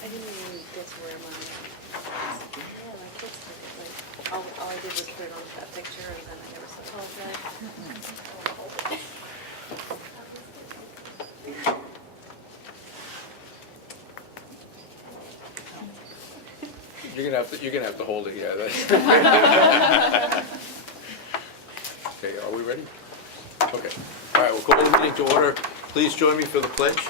I didn't even get to wear mine. Yeah, my kids took it. Like, all I did was put it on that picture, and then I never saw it. You're gonna have to hold it, yeah. Okay, are we ready? Okay. All right, we'll call the meeting to order. Please join me for the pledge.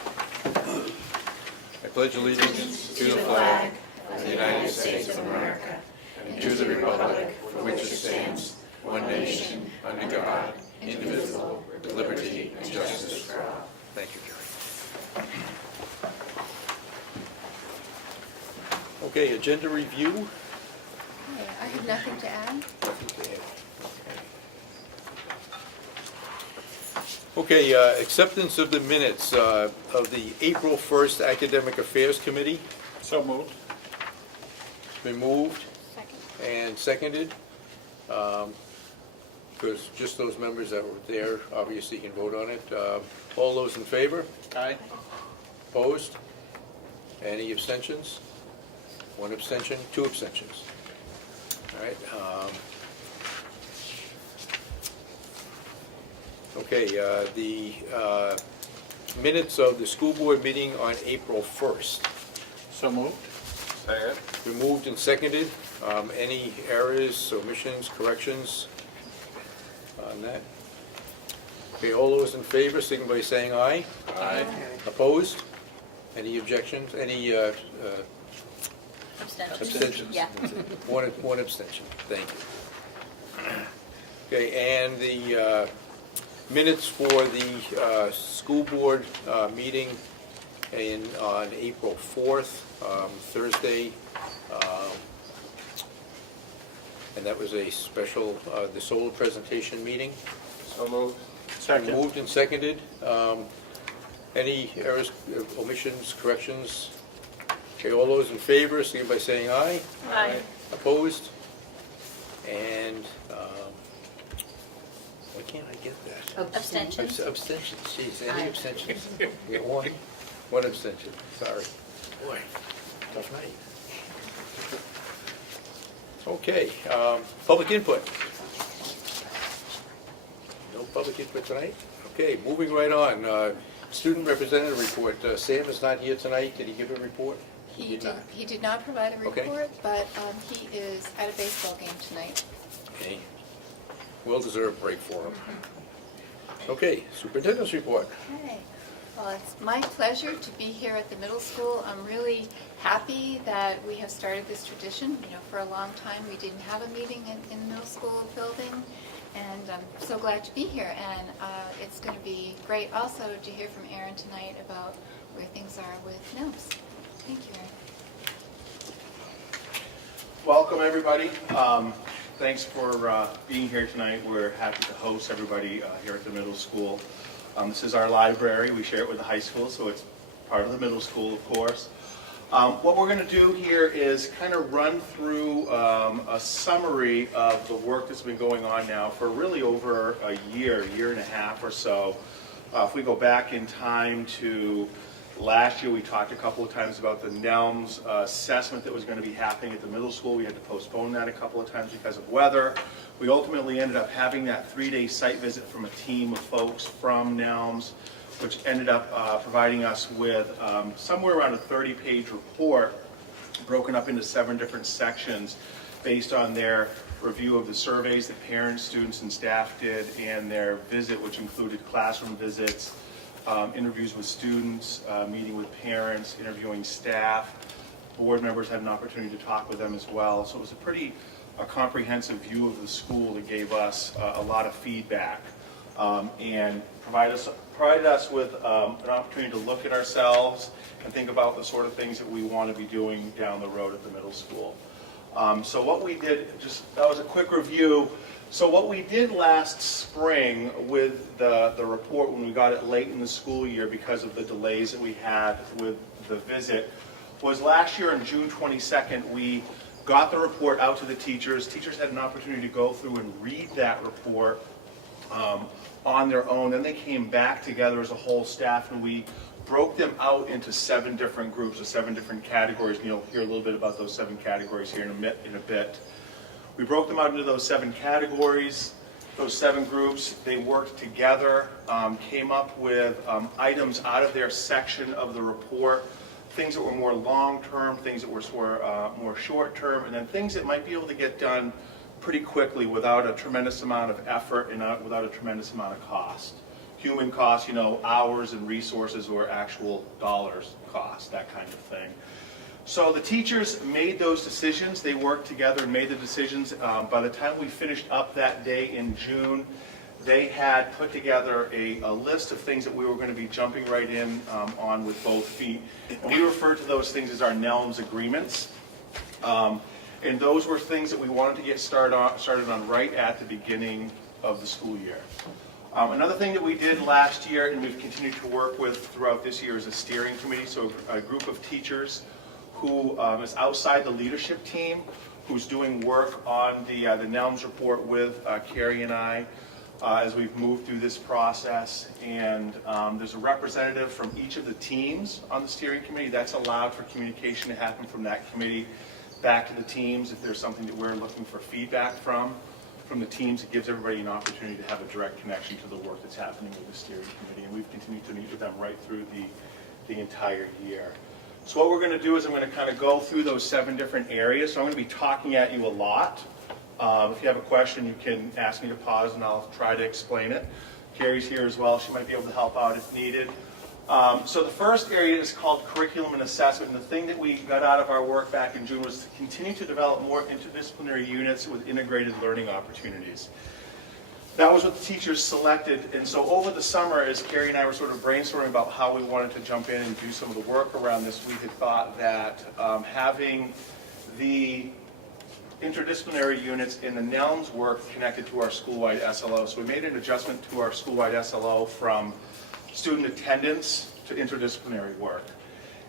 I pledge allegiance to the flag of the United States of America and to the republic for which it stands, one nation, under God, indivisible, with liberty and justice for all. Thank you, Jerry. Okay, agenda review. Okay, I have nothing to add. Okay, acceptance of the minutes of the April 1st Academic Affairs Committee. So moved. It's been moved Second. and seconded. Because just those members that were there obviously can vote on it. All those in favor? Aye. Opposed? Any abstentions? One abstention, two abstentions. All right. Okay, the minutes of the school board meeting on April 1st. So moved. Second. Been moved and seconded. Any errors, omissions, corrections on that? Okay, all those in favor, signify by saying aye. Aye. Opposed? Any objections? Any abstentions? Yeah. One abstention. Thank you. Okay, and the minutes for the school board meeting on April 4th, Thursday. And that was a special, the solar presentation meeting. So moved. Second. Moved and seconded. Any errors, omissions, corrections? Okay, all those in favor, signify by saying aye. Aye. Opposed? And, why can't I get that? Abstentions. Abstentions, jeez, any Aye. abstentions? We got one abstention, sorry. Boy, tough night. Okay, public input. No public input tonight? Okay, moving right on. Student representative report. Sam is not here tonight. Did he give a report? He did not provide a Okay. report, but he is at a baseball game tonight. Okay. Well-deserved break for him. Okay, superintendent's report. Okay. Well, it's my pleasure to be here at the middle school. I'm really happy that we have started this tradition. You know, for a long time, we didn't have a meeting in the middle school building, and I'm so glad to be here. And it's going to be great also to hear from Erin tonight about where things are with NOS. Thank you, Erin. Welcome, everybody. Thanks for being here tonight. We're happy to host everybody here at the middle school. This is our library. We share it with the high school, so it's part of the middle school, of course. What we're going to do here is kind of run through a summary of the work that's been going on now for really over a year and a half or so. If we go back in time to last year, we talked a couple of times about the NELMS assessment that was going to be happening at the middle school. We had to postpone that a couple of times because of weather. We ultimately ended up having that 3-day site visit from a team of folks from NELMS, which ended up providing us with somewhere around a 30-page report broken up into 7 different sections based on their review of the surveys that parents, students, and staff did, and their visit, which included classroom visits, interviews with students, meeting with parents, interviewing staff. Board members had an opportunity to talk with them as well. So it was a pretty comprehensive view of the school that gave us a lot of feedback and provided us with an opportunity to look at ourselves and think about the sort of things that we want to be doing down the road at the middle school. So what we did, that was a quick review. So what we did last spring with the report when we got it late in the school year because of the delays that we had with the visit was last year on June 22nd, we got the report out to the teachers. Teachers had an opportunity to go through and read that report on their own. Then they came back together as a whole staff and we broke them out into 7 different groups or 7 different categories, and you'll hear a little bit about those 7 categories here in a bit. We broke them out into those 7 categories, those 7 groups. They worked together, came up with items out of their section of the report, things that were more long-term, things that were more short-term, and then things that might be able to get done pretty quickly without a tremendous amount of effort and without a tremendous amount of cost. Human cost, you know, hours and resources, or actual dollars cost, that kind of thing. So the teachers made those decisions. They worked together and made the decisions. By the time we finished up that day in June, they had put together a list of things that we were going to be jumping right in on with both feet. And we refer to those things as our NELMS agreements. And those were things that we wanted to get started on right at the beginning of the school year. Another thing that we did last year, and we've continued to work with throughout this year, is a steering committee. So a group of teachers who is outside the leadership team, who's doing work on the NELMS report with Carrie and I as we've moved through this process. And there's a representative from each of the teams on the steering committee. That's allowed for communication to happen from that committee back to the teams if there's something that we're looking for feedback from the teams. It gives everybody an opportunity to have a direct connection to the work that's happening with the steering committee, and we've continued to meet with them right through the entire year. So what we're going to do is I'm going to kind of go through those 7 different areas. So I'm going to be talking at you a lot. If you have a question, you can ask me to pause and I'll try to explain it. Carrie's here as well. She might be able to help out if needed. So the first area is called curriculum and assessment. And the thing that we got out of our work back in June was to continue to develop more interdisciplinary units with integrated learning opportunities. That was what the teachers selected. And so over the summer, as Carrie and I were sort of brainstorming about how we wanted to jump in and do some of the work around this, we had thought that having the interdisciplinary units in the NELMS work connected to our school-wide SLO. So we made an adjustment to our school-wide SLO from student attendance to interdisciplinary work.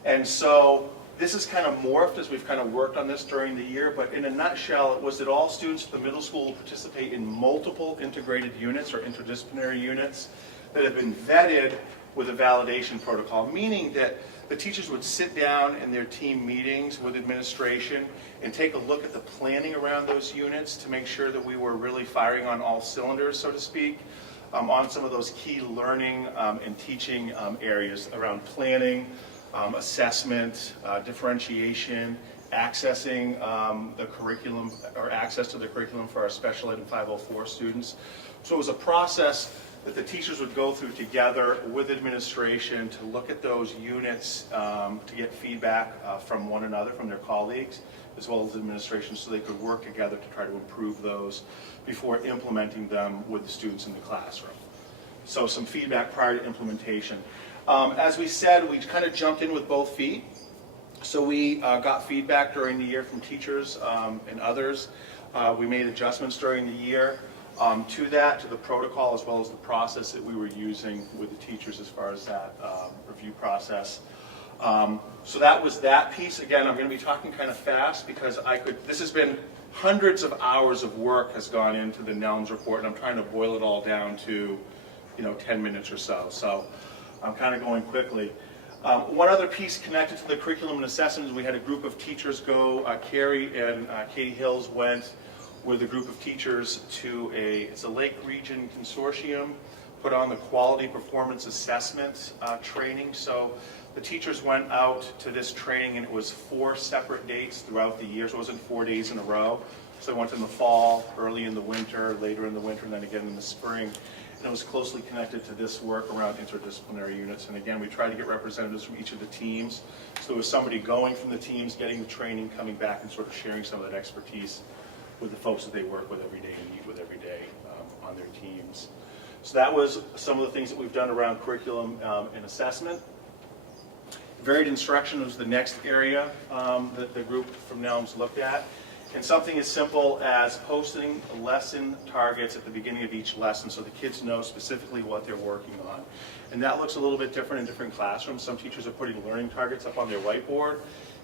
And so this is kind of morphed as we've kind of worked on this during the year, but in a nutshell, it was that all students at the middle school will participate in multiple integrated units or interdisciplinary units that have been vetted with a validation protocol, meaning that the teachers would sit down in their team meetings with administration and take a look at the planning around those units to make sure that we were really firing on all cylinders, so to speak, on some of those key learning and teaching areas around planning, assessment, differentiation, accessing the curriculum, or access to the curriculum for our special ed and 504 students. So it was a process that the teachers would go through together with administration to look at those units to get feedback from one another, from their colleagues, as well as administration, so they could work together to try to improve those before implementing them with the students in the classroom. So some feedback prior to implementation. As we said, we kind of jumped in with both feet. So we got feedback during the year from teachers and others. We made adjustments during the year to the protocol, as well as the process that we were using with the teachers as far as that review process. So that was that piece. Again, I'm going to be talking kind of fast because this has been hundreds of hours of work has gone into the NELMS report, and I'm trying to boil it all down to 10 minutes or so. So I'm kind of going quickly. One other piece connected to the curriculum and assessments, we had a group of teachers go, Carrie and Katie Hills went with a group of teachers to it's a Lake Region Consortium, put on the quality performance assessment training. So the teachers went out to this training, and it was 4 separate dates throughout the year, so it wasn't 4 days in a row. So they went in the fall, early in the winter, later in the winter, and then again in the spring. And it was closely connected to this work around interdisciplinary units. And again, we tried to get representatives from each of the teams. So there was somebody going from the teams, getting the training, coming back and sort of sharing some of that expertise with the folks that they work with every day and meet with every day on their teams. So that was some of the things that we've done around curriculum and assessment. Varied instruction was the next area that the group from NELMS looked at. And something as simple as posting lesson targets at the beginning of each lesson so the kids know specifically what they're working on. And that looks a little bit different in different classrooms. Some teachers are putting learning targets up on their whiteboard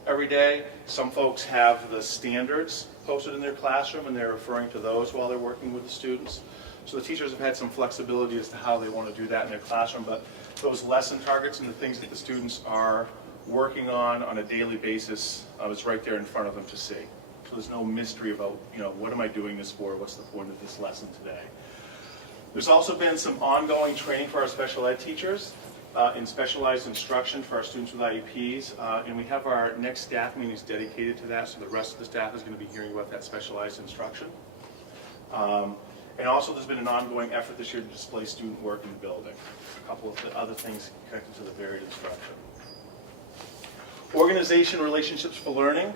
every day. Some folks have the standards posted in their classroom, and they're referring to those while they're working with the students. So the teachers have had some flexibility as to how they want to do that in their classroom, but those lesson targets and the things that the students are working on a daily basis is right there in front of them to see. So there's no mystery about, what am I doing this for? What's the point of this lesson today? There's also been some ongoing training for our special ed teachers in specialized instruction for our students with IEPs, and we have our next staff meetings dedicated to that, so the rest of the staff is going to be hearing about that specialized instruction. And also there's been an ongoing effort this year to display student work in the building. A couple of the other things connected to the varied instruction. Organization relationships for learning.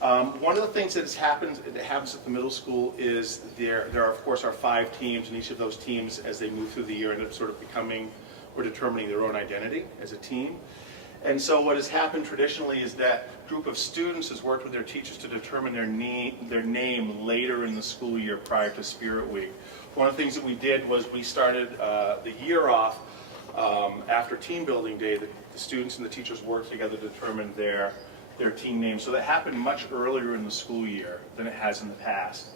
One of the things that happens at the middle school is there are, of course, our 5 teams, and each of those teams, as they move through the year, end up sort of becoming or determining their own identity as a team. And so what has happened traditionally is that group of students has worked with their teachers to determine their name later in the school year prior to Spirit Week. One of the things that we did was we started the year off after team building day. The students and the teachers worked together to determine their team name. So that happened much earlier in the school year than it has in the past.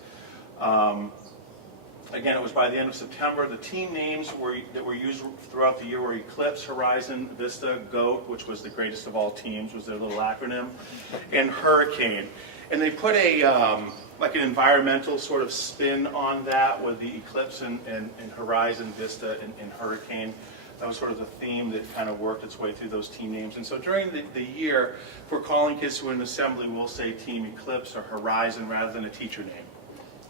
Again, it was by the end of September. The team names that were used throughout the year were Eclipse, Horizon, Vista, GOAT, which was the greatest of all teams, was their little acronym, and Hurricane. And they put like an environmental sort of spin on that with the Eclipse and Horizon, Vista, and Hurricane. That was sort of the theme that kind of worked its way through those team names. And so during the year, if we're calling kids to an assembly, we'll say Team Eclipse or Horizon rather than a teacher name,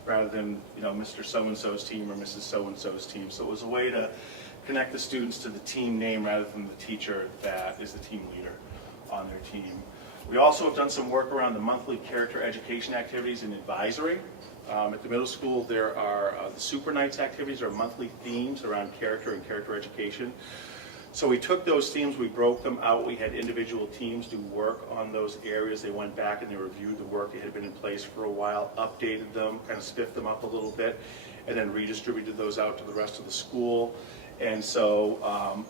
rather than Mr. So-and-so's team or Mrs. So-and-so's team. So it was a way to connect the students to the team name rather than the teacher that is the team leader on their team. We also have done some work around the monthly character education activities and advisory. At the middle school, there are the Super Nights activities, are monthly themes around character and character education. So we took those themes, we broke them out, we had individual teams do work on those areas. They went back and they reviewed the work that had been in place for a while, updated them, kind of spiffed them up a little bit, and then redistributed those out to the rest of the school. And so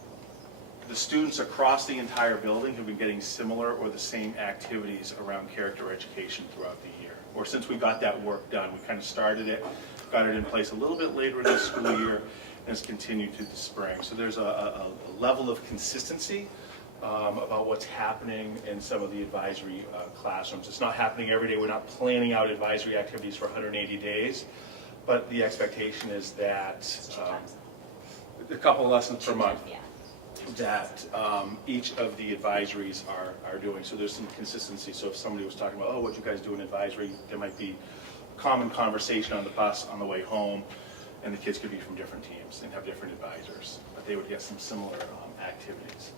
the students across the entire building have been getting similar or the same activities around character education throughout the year. Or since we got that work done, we kind of started it, got it in place a little bit later in the school year, and it's continued through the spring. So there's a level of consistency about what's happening in some of the advisory classrooms. It's not happening every day. We're not planning out advisory activities for 180 days, but the expectation is that a couple of lessons per month that each of the advisories are doing. So there's some consistency. So if somebody was talking about, oh, what you guys do in advisory, there might be a common conversation on the bus on the way home, and the kids could be from different teams and have different advisors, but they would get some similar activities.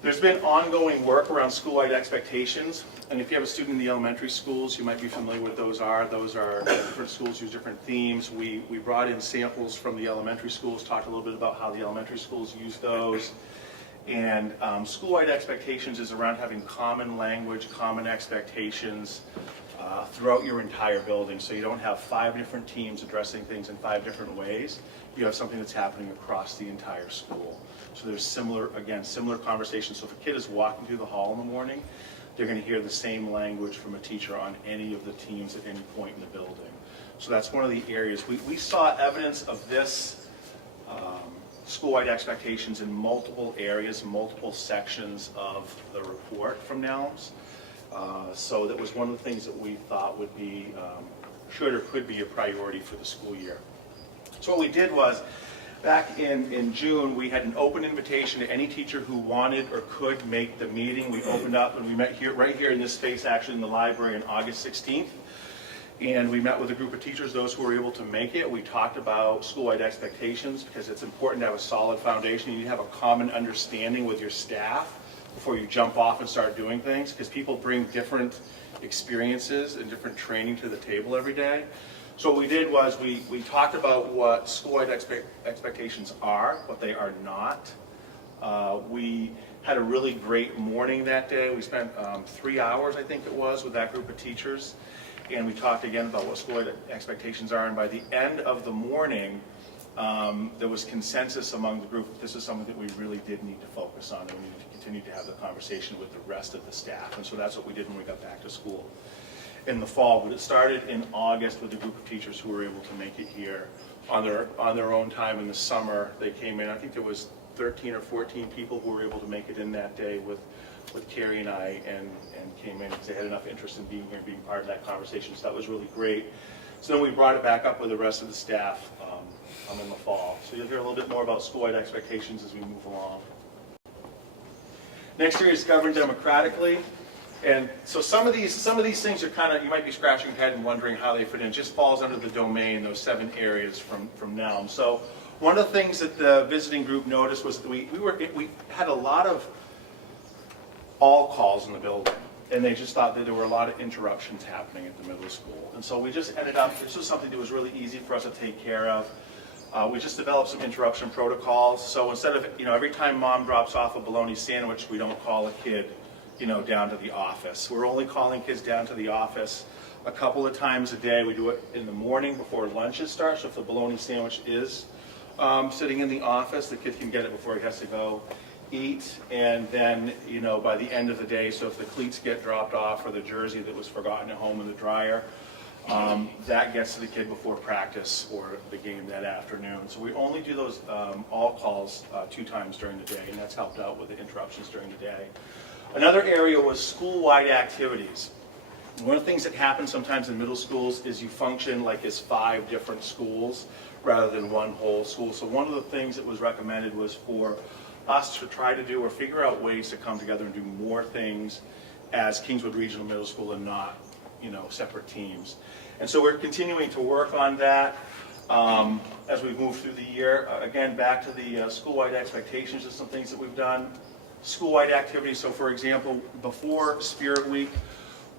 There's been ongoing work around school-wide expectations, and if you have a student in the elementary schools, you might be familiar with those are. Those are different schools use different themes. We brought in samples from the elementary schools, talked a little bit about how the elementary schools use those. And school-wide expectations is around having common language, common expectations throughout your entire building. So you don't have 5 different teams addressing things in 5 different ways. You have something that's happening across the entire school. So there's similar conversations. So if a kid is walking through the hall in the morning, they're going to hear the same language from a teacher on any of the teams at any point in the building. So that's one of the areas. We saw evidence of this school-wide expectations in multiple areas, multiple sections of the report from NELMS. So that was one of the things that we thought would be, should or could be a priority for the school year. So what we did was, back in June, we had an open invitation to any teacher who wanted or could make the meeting. We opened up and we met here, right here in this space, actually in the library, on August 16th. And we met with a group of teachers, those who were able to make it. We talked about school-wide expectations because it's important to have a solid foundation. You need to have a common understanding with your staff before you jump off and start doing things, because people bring different experiences and different training to the table every day. So what we did was we talked about what school-wide expectations are, what they are not. We had a really great morning that day. We spent 3 hours, I think it was, with that group of teachers. And we talked again about what school-wide expectations are. And by the end of the morning, there was consensus among the group that this is something that we really did need to focus on, and we needed to continue to have the conversation with the rest of the staff. And so that's what we did when we got back to school in the fall. But it started in August with a group of teachers who were able to make it here on their own time in the summer. They came in, I think there was 13 or 14 people who were able to make it in that day with Carrie and I, and came in because they had enough interest in being here and being part of that conversation. So that was really great. So then we brought it back up with the rest of the staff in the fall. So you'll hear a little bit more about Schoolwide Expectations as we move along. Next area is governed democratically. And so some of these things are kind of, you might be scratching your head and wondering how they fit in. It just falls under the domain, those 7 areas from NELM. So one of the things that the visiting group noticed was that we had a lot of all calls in the building. And they just thought that there were a lot of interruptions happening at the middle school. And so we just ended up, this was something that was really easy for us to take care of. We just developed some interruption protocols. So instead of, every time mom drops off a bologna sandwich, we don't call a kid, down to the office. We're only calling kids down to the office a couple of times a day. We do it in the morning before lunches start. So if the bologna sandwich is sitting in the office, the kid can get it before he has to go eat. And then, by the end of the day, so if the cleats get dropped off or the jersey that was forgotten at home in the dryer, that gets to the kid before practice or the game that afternoon. So we only do those all calls 2 times during the day, and that's helped out with the interruptions during the day. Another area was school-wide activities. One of the things that happens sometimes in middle schools is you function like as 5 different schools rather than one whole school. So one of the things that was recommended was for us to try to do or figure out ways to come together and do more things as Kingswood Regional Middle School and not, separate teams. And so we're continuing to work on that as we move through the year. Again, back to the Schoolwide Expectations of some things that we've done. Schoolwide activities, so for example, before Spirit Week,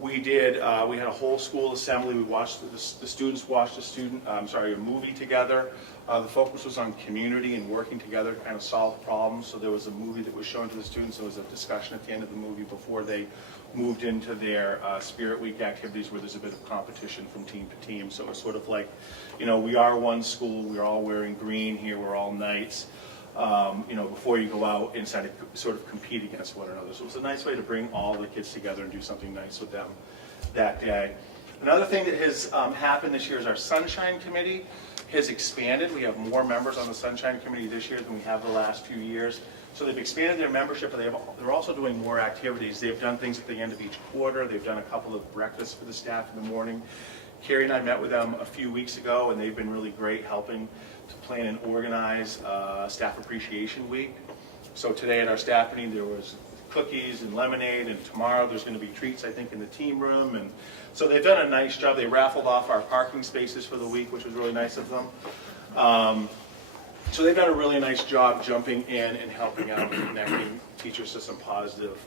we had a whole school assembly. We watched, the students watched a movie together. The focus was on community and working together to kind of solve problems. So there was a movie that was shown to the students. There was a discussion at the end of the movie before they moved into their Spirit Week activities where there's a bit of competition from team to team. So it's sort of like, we are one school. We're all wearing green here. We're all knights. Before you go out and sort of compete against one another. So it was a nice way to bring all the kids together and do something nice with them that day. Another thing that has happened this year is our Sunshine Committee has expanded. We have more members on the Sunshine Committee this year than we have the last few years. So they've expanded their membership, and they're also doing more activities. They've done things at the end of each quarter. They've done a couple of breakfasts for the staff in the morning. Carrie and I met with them a few weeks ago, and they've been really great helping to plan and organize Staff Appreciation Week. So today at our staff meeting there was cookies and lemonade, and tomorrow there's going to be treats, I think, in the team room. And so they've done a nice job. They raffled off our parking spaces for the week, which was really nice of them. So they've done a really nice job jumping in and helping out and connecting teachers to some positive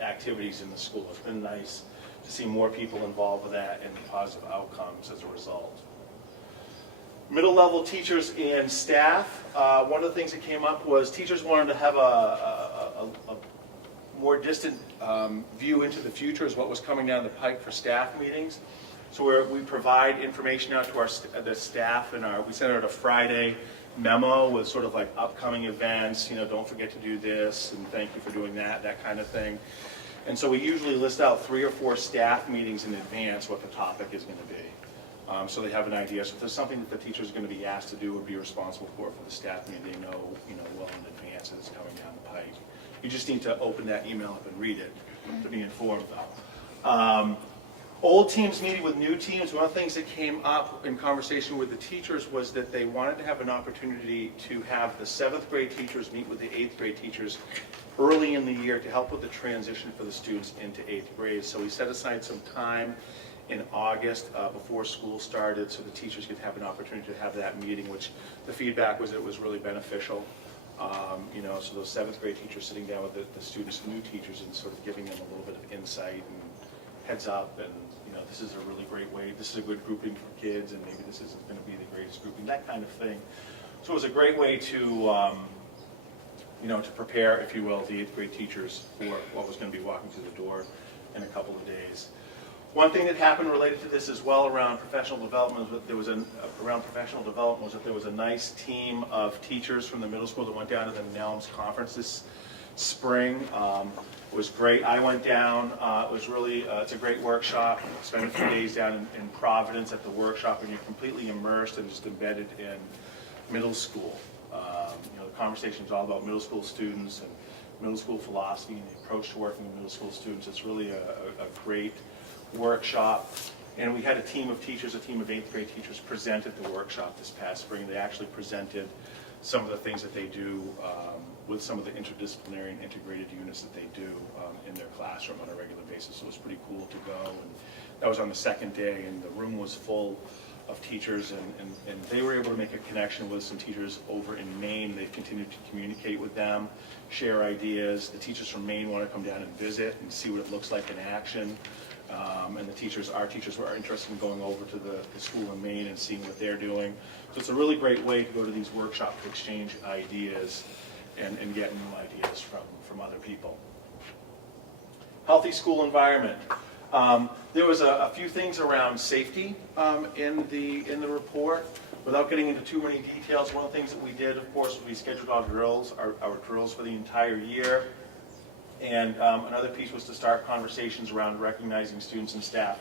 activities in the school. It's been nice to see more people involved with that and positive outcomes as a result. Middle level teachers and staff, one of the things that came up was teachers wanted to have a more distant view into the future as what was coming down the pike for staff meetings. So we provide information out to the staff, and we send out a Friday memo with sort of like upcoming events, don't forget to do this, and thank you for doing that kind of thing. And so we usually list out 3 or 4 staff meetings in advance what the topic is going to be. So they have an idea. So if there's something that the teacher is going to be asked to do or be responsible for the staff meeting, they know, well in advance that it's coming down the pike. You just need to open that email up and read it to be informed though. Old teams meeting with new teams. One of the things that came up in conversation with the teachers was that they wanted to have an opportunity to have the 7th grade teachers meet with the 8th grade teachers early in the year to help with the transition for the students into 8th grade. So we set aside some time in August before school started so the teachers could have an opportunity to have that meeting, which the feedback was it was really beneficial. So those 7th grade teachers sitting down with the students, new teachers, and sort of giving them a little bit of insight and heads up, and this is a really great way, this is a good grouping for kids, and maybe this isn't going to be the greatest grouping, that kind of thing. So it was a great way to to prepare, if you will, the 8th grade teachers for what was going to be walking through the door in a couple of days. One thing that happened related to this as well around professional development was that there was a nice team of teachers from the middle school that went down to the NELMS conference spring. It was great. I went down. It was really, it's a great workshop. Spent a few days down in Providence at the workshop, and you're completely immersed and just embedded in middle school. The conversation is all about middle school students and middle school philosophy and the approach to working with middle school students. It's really a great workshop. And we had a team of teachers, a team of 8th grade teachers present at the workshop this past spring. They actually presented some of the things that they do with some of the interdisciplinary and integrated units that they do in their classroom on a regular basis. So it was pretty cool to go. And that was on the second day, and the room was full of teachers, and they were able to make a connection with some teachers over in Maine. They've continued to communicate with them, share ideas. The teachers from Maine want to come down and visit and see what it looks like in action. And our teachers were interested in going over to the school in Maine and seeing what they're doing. So it's a really great way to go to these workshops to exchange ideas and get new ideas from other people. Healthy school environment. There was a few things around safety in the report. Without getting into too many details, one of the things that we did, of course, was we scheduled our drills for the entire year. And another piece was to start conversations around recognizing students and staff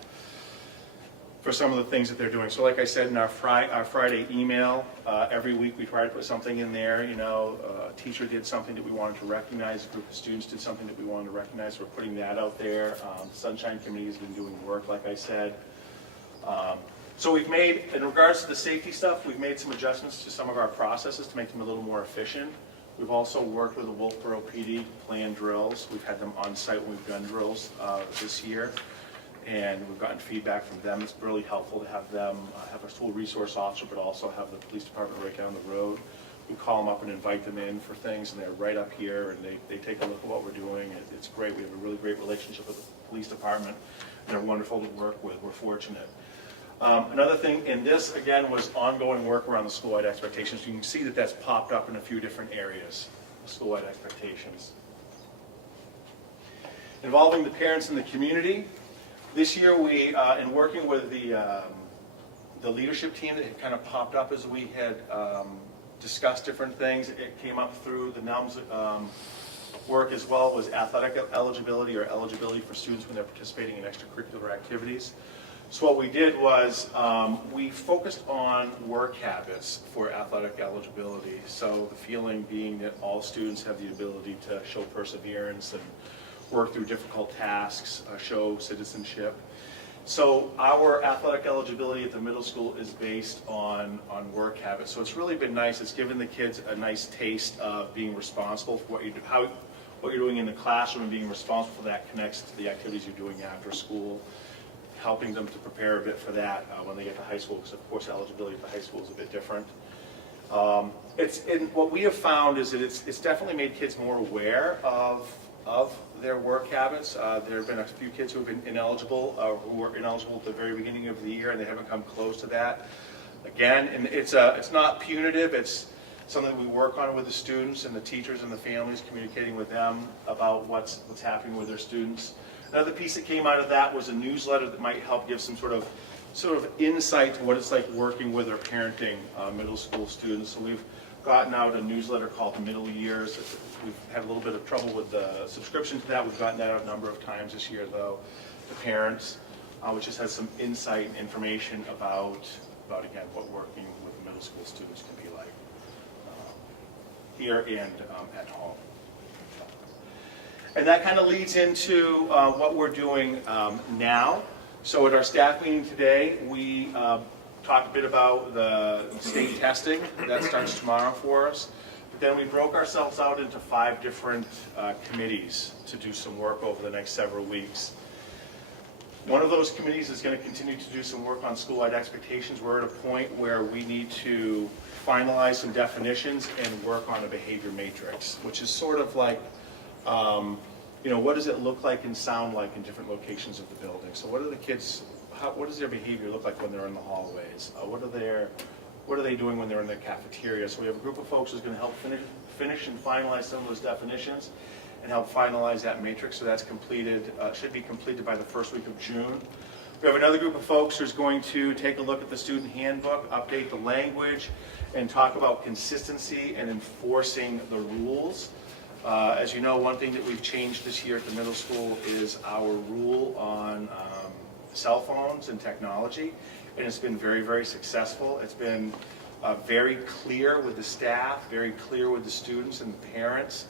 for some of the things that they're doing. So like I said in our Friday email, every week we try to put something in there. A teacher did something that we wanted to recognize, a group of students did something that we wanted to recognize. We're putting that out there. The Sunshine Committee has been doing work, like I said. So we've made, in regards to the safety stuff, we've made some adjustments to some of our processes to make them a little more efficient. We've also worked with the Wolfboro PD to plan drills. We've had them on site when we've done drills this year, and we've gotten feedback from them. It's really helpful to have them have a school resource officer, but also have the police department right down the road. We call them up and invite them in for things, and they're right up here, and they take a look at what we're doing. It's great. We have a really great relationship with the police department, and they're wonderful to work with. We're fortunate. Another thing in this, again, was ongoing work around the school-wide expectations. You can see that that's popped up in a few different areas, the school-wide expectations. Involving the parents and the community. This year we, in working with the leadership team that had kind of popped up as we had discussed different things, it came up through the NELMS work as well, was athletic eligibility or eligibility for students when they're participating in extracurricular activities. So what we did was we focused on work habits for athletic eligibility. So the feeling being that all students have the ability to show perseverance and work through difficult tasks, show citizenship. So our athletic eligibility at the middle school is based on work habits. So it's really been nice. It's given the kids a nice taste of being responsible for what you do, what you're doing in the classroom, and being responsible for that connects to the activities you're doing after school, helping them to prepare a bit for that when they get to high school, because of course eligibility for high school is a bit different. What we have found is that it's definitely made kids more aware of their work habits. There have been a few kids who have been ineligible, who were ineligible at the very beginning of the year, and they haven't come close to that. Again, and it's not punitive. It's something we work on with the students and the teachers and the families, communicating with them about what's happening with their students. Another piece that came out of that was a newsletter that might help give some sort of insight to what it's like working with or parenting middle school students. So we've gotten out a newsletter called Middle Years. We've had a little bit of trouble with the subscription to that. We've gotten that out a number of times this year, though, to parents, which just has some insight and information about again, what working with middle school students can be like here and at home. And that kind of leads into what we're doing now. So at our staff meeting today, we talked a bit about the state testing. That starts tomorrow for us. But then we broke ourselves out into 5 different committees to do some work over the next several weeks. One of those committees is going to continue to do some work on school-wide expectations. We're at a point where we need to finalize some definitions and work on a behavior matrix, which is sort of like what does it look like and sound like in different locations of the building? So what are the kids, what does their behavior look like when they're in the hallways? What are they doing when they're in the cafeteria? So we have a group of folks who's going to help finish and finalize some of those definitions and help finalize that matrix. So that's completed, should be completed by the first week of June. We have another group of folks who's going to take a look at the student handbook, update the language, and talk about consistency and enforcing the rules. As you know, one thing that we've changed this year at the middle school is our rule on cell phones and technology, and it's been very, very successful. It's been very clear with the staff, very clear with the students and the parents,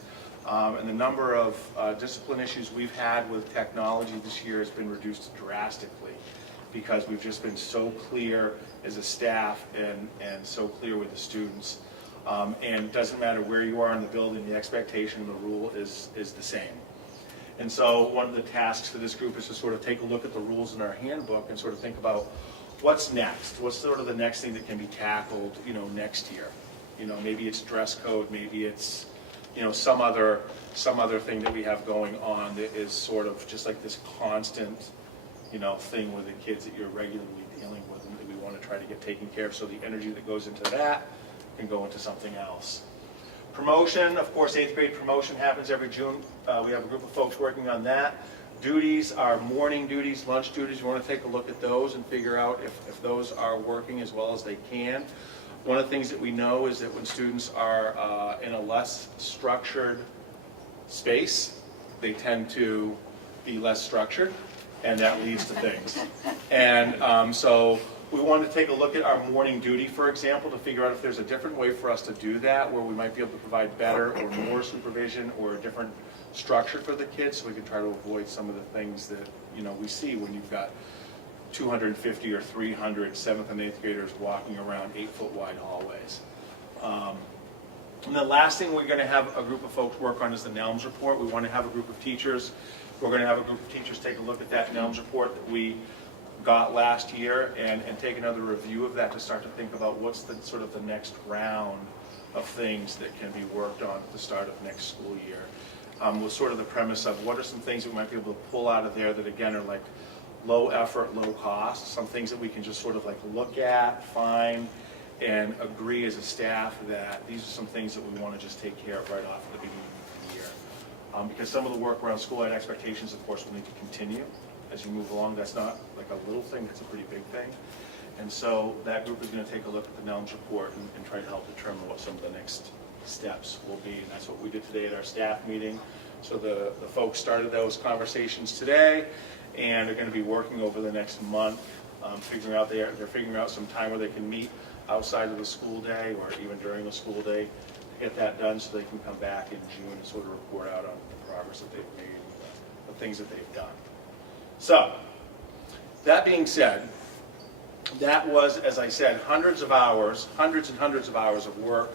and the number of discipline issues we've had with technology this year has been reduced drastically because we've just been so clear as a staff and so clear with the students. And it doesn't matter where you are in the building, the expectation and the rule is the same. And so one of the tasks for this group is to sort of take a look at the rules in our handbook and sort of think about what's next. What's sort of the next thing that can be tackled, next year? Maybe it's dress code, maybe it's, some other thing that we have going on that is sort of just like this constant, thing with the kids that you're regularly dealing with and that we want to try to get taken care of. So the energy that goes into that can go into something else. Promotion, of course, 8th grade promotion happens every June. We have a group of folks working on that. Duties are morning duties, lunch duties. We want to take a look at those and figure out if those are working as well as they can. One of the things that we know is that when students are in a less structured space, they tend to be less structured, and that leads to things. And so we wanted to take a look at our morning duty, for example, to figure out if there's a different way for us to do that, where we might be able to provide better or more supervision or a different structure for the kids, so we can try to avoid some of the things that we see when you've got 250 or 300 7th and 8th graders walking around 8-foot wide hallways. And the last thing we're going to have a group of folks work on is the NELMS report. We want to have a group of teachers. We're going to have a group of teachers take a look at that NELMS report that we got last year and take another review of that to start to think about what's the sort of the next round of things that can be worked on at the start of next school year. With sort of the premise of what are some things that we might be able to pull out of there that again are like low effort, low cost, some things that we can just sort of like look at, find, and agree as a staff that these are some things that we want to just take care of right off at the beginning of the year. Because some of the work around Schoolwide Expectations, of course, will need to continue as you move along. That's not like a little thing, that's a pretty big thing. And so that group is going to take a look at the NELMS report and try to help determine what some of the next steps will be. And that's what we did today at our staff meeting. So the folks started those conversations today and are going to be working over the next month, figuring out they're figuring out some time where they can meet outside of the school day or even during the school day to get that done so they can come back in June and sort of report out on the progress that they've made and the things that they've done. So, that being said, that was, as I said, hundreds and hundreds of hours of work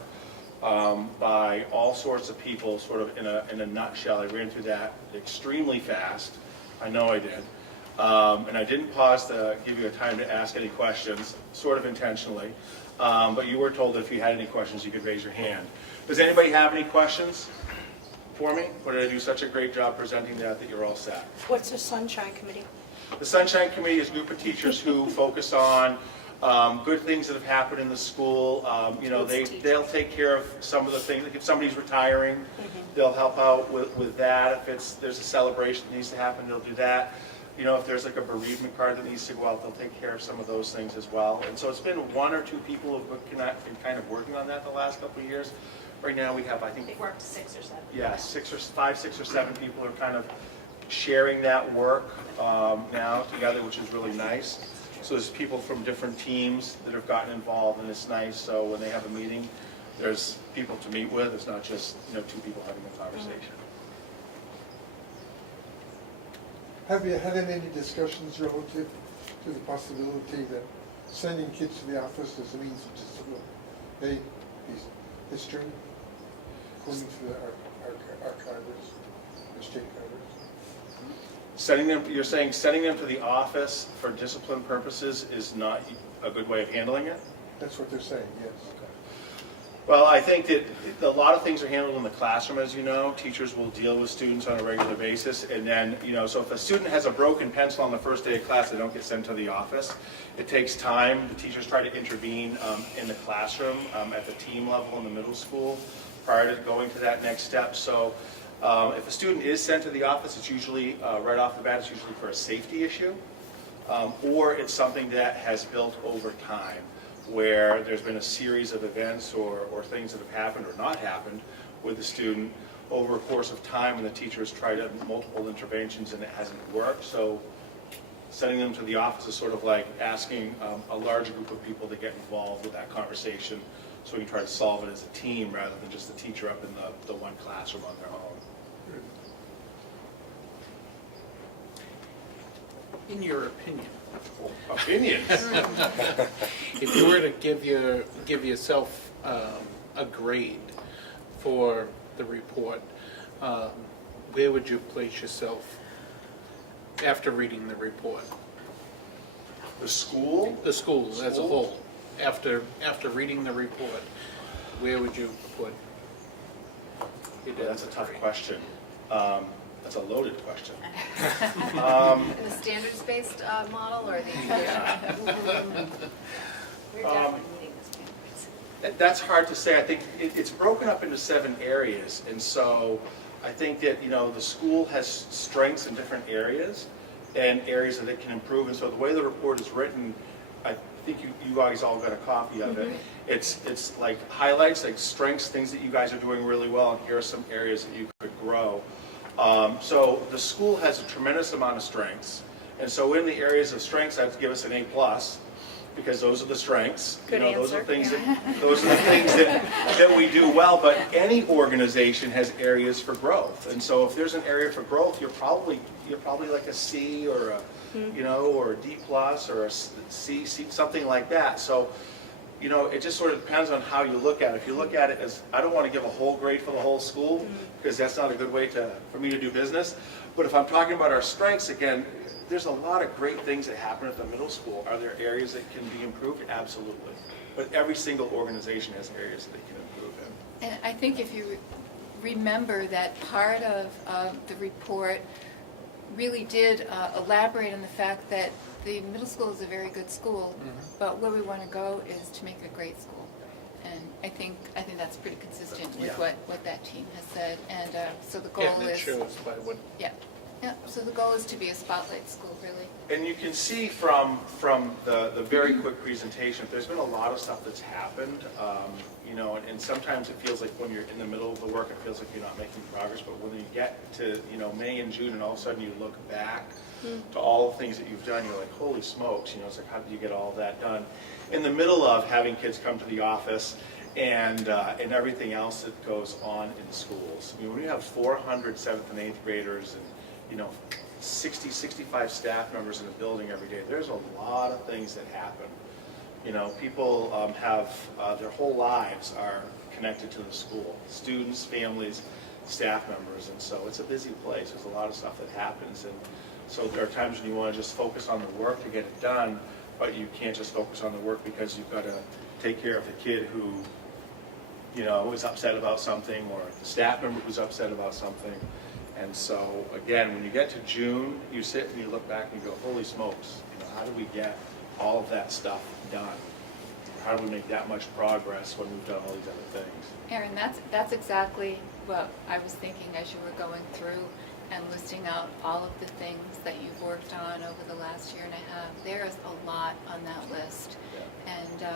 by all sorts of people, sort of in a nutshell. I ran through that extremely fast. I know I did. And I didn't pause to give you a time to ask any questions, sort of intentionally. But you were told that if you had any questions, you could raise your hand. Does anybody have any questions for me? Or did I do such a great job presenting that you're all set? What's the Sunshine Committee? The Sunshine Committee is a group of teachers who focus on good things that have happened in the school. They'll take care of some of the things. Like if somebody's retiring, they'll help out with that. If there's a celebration that needs to happen, they'll do that. If there's like a bereavement card that needs to go out, they'll take care of some of those things as well. And so it's been one or two people who've been kind of working on that the last couple of years. Right now we have, I think, They worked 6 or 7. yeah, 6 or 7 people are kind of sharing that work now together, which is really nice. So there's people from different teams that have gotten involved, and it's nice. So when they have a meeting, there's people to meet with. It's not just 2 people having a conversation. Have you had any discussions relative to the possibility that sending kids to the office as a means of discipline may be history, according to the archivists, the state archivists? You're saying sending them to the office for discipline purposes is not a good way of handling it? That's what they're saying, yes. Well, I think that a lot of things are handled in the classroom, as you know. Teachers will deal with students on a regular basis, and then, so if a student has a broken pencil on the first day of class, they don't get sent to the office. It takes time. The teachers try to intervene in the classroom at the team level in the middle school prior to going to that next step. So if a student is sent to the office, it's usually, right off the bat, it's usually for a safety issue, or it's something that has built over time, where there's been a series of events or things that have happened or not happened with the student over a course of time, and the teachers tried multiple interventions and it hasn't worked. So sending them to the office is sort of like asking a larger group of people to get involved with that conversation, so we can try to solve it as a team rather than just the teacher up in the one classroom on their own. In your opinion, Opinions? if you were to give yourself a grade for the report, where would you place yourself after reading the report? The school? The school as a School? whole, after reading the report, where would you put it? Yeah, that's a tough question. That's a loaded question. The standards-based model or the? We're definitely meeting the standards. That's hard to say. I think it's broken up into 7 areas, and so I think that, you know, the school has strengths in different areas and areas that it can improve. And so the way the report is written, I think you guys all got a copy of it. It's like highlights, like strengths, things that you guys are doing really well, and here are some areas that you could grow. So the school has a tremendous amount of strengths, and so in the areas of strengths, I'd give us an A+, because those are the strengths. Good Those are answer. things that we do well. But any organization has areas for growth, and so if there's an area for growth, you're probably like a C or a or a D+ or a C, something like that. So, you know, it just sort of depends on how you look at it. If you look at it as, I don't want to give a whole grade for the whole school, because that's not a good way for me to do business. But if I'm talking about our strengths, again, there's a lot of great things that happen at the middle school. Are there areas that can be improved? Absolutely. But every single organization has areas that they can improve in. And I think if you remember that part of the report really did elaborate on the fact that the middle school is a very good school, but where we want to go is to make it a great school. And I think that's pretty consistent with Yeah. what that team has said. And so the goal Yeah, and it is, shows by what, yeah. So the goal is to be a spotlight school, really. And you can see from the very quick presentation, there's been a lot of stuff that's happened, and sometimes it feels like when you're in the middle of the work, it feels like you're not making progress, but when you get to, May and June, and all of a sudden you look back to all the things that you've done, you're like, holy smokes, it's like, how did you get all that done? In the middle of having kids come to the office and everything else that goes on in schools. I mean, when you have 400 7th and 8th graders and 60, 65 staff members in a building every day, there's a lot of things that happen. People have their whole lives are connected to the school. Students, families, staff members, and so it's a busy place. There's a lot of stuff that happens, and so there are times when you want to just focus on the work to get it done, but you can't just focus on the work because you've got to take care of the kid who, is upset about something, or the staff member who's upset about something. And so, again, when you get to June, you sit and you look back and you go, holy smokes, how do we get all of that stuff done? How do we make that much progress when we've done all these other things? Aaron, that's exactly what I was thinking as you were going through and listing out all of the things that you've worked on over the last year and a half. There is a lot on that list. Yeah. And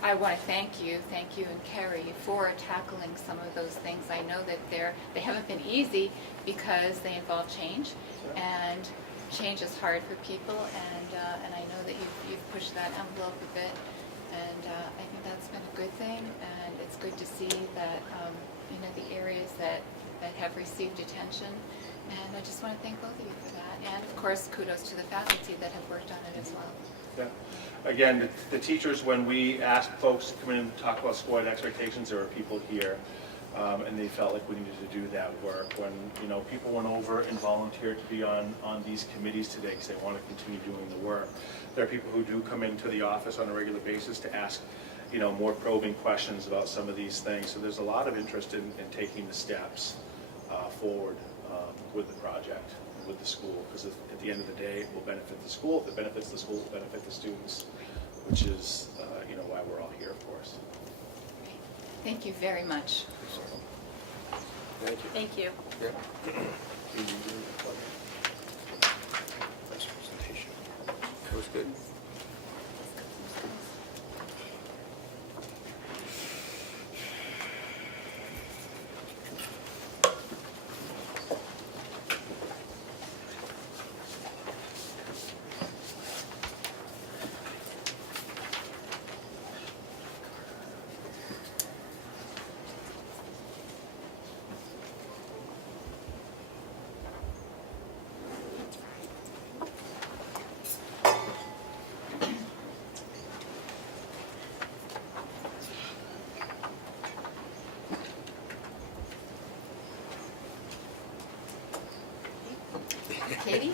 I want to thank you and Carrie for tackling some of those things. I know that they haven't been easy because they involve change, and change is hard for people, and I know that you've pushed that envelope a bit, and I think that's been a good thing, and it's good to see that the areas that have received attention, and I just want to thank both of you for that, and of course kudos to the faculty that have worked on it as well. Yeah. Again, the teachers, when we asked folks to come in and talk about Schoolwide Expectations, there were people here, and they felt like we needed to do that work. When people went over and volunteered to be on these committees today because they want to continue doing the work. There are people who do come into the office on a regular basis to ask more probing questions about some of these things. So there's a lot of interest in taking the steps forward with the project, with the school, because at the end of the day, it will benefit the school. If it benefits the school, it will benefit the students, which is why we're all here, of course. Great. Thank you very much. Thank you. Thank you. Yeah. Nice presentation. That was good. Katie,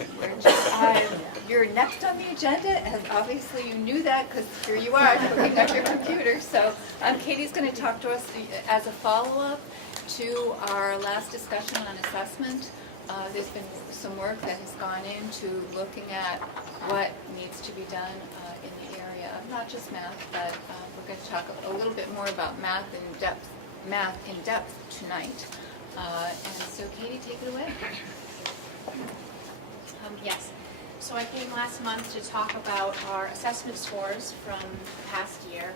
you're next on the agenda, and obviously you knew that because here you are looking at your computer. So Katie's going to talk to us as a follow-up to our last discussion on assessment. There's been some work that has gone into looking at what needs to be done in the area of not just math, but we're going to talk a little bit more about math in depth tonight. And so Katie, take it away. Yes. So I came last month to talk about our assessment scores from past year,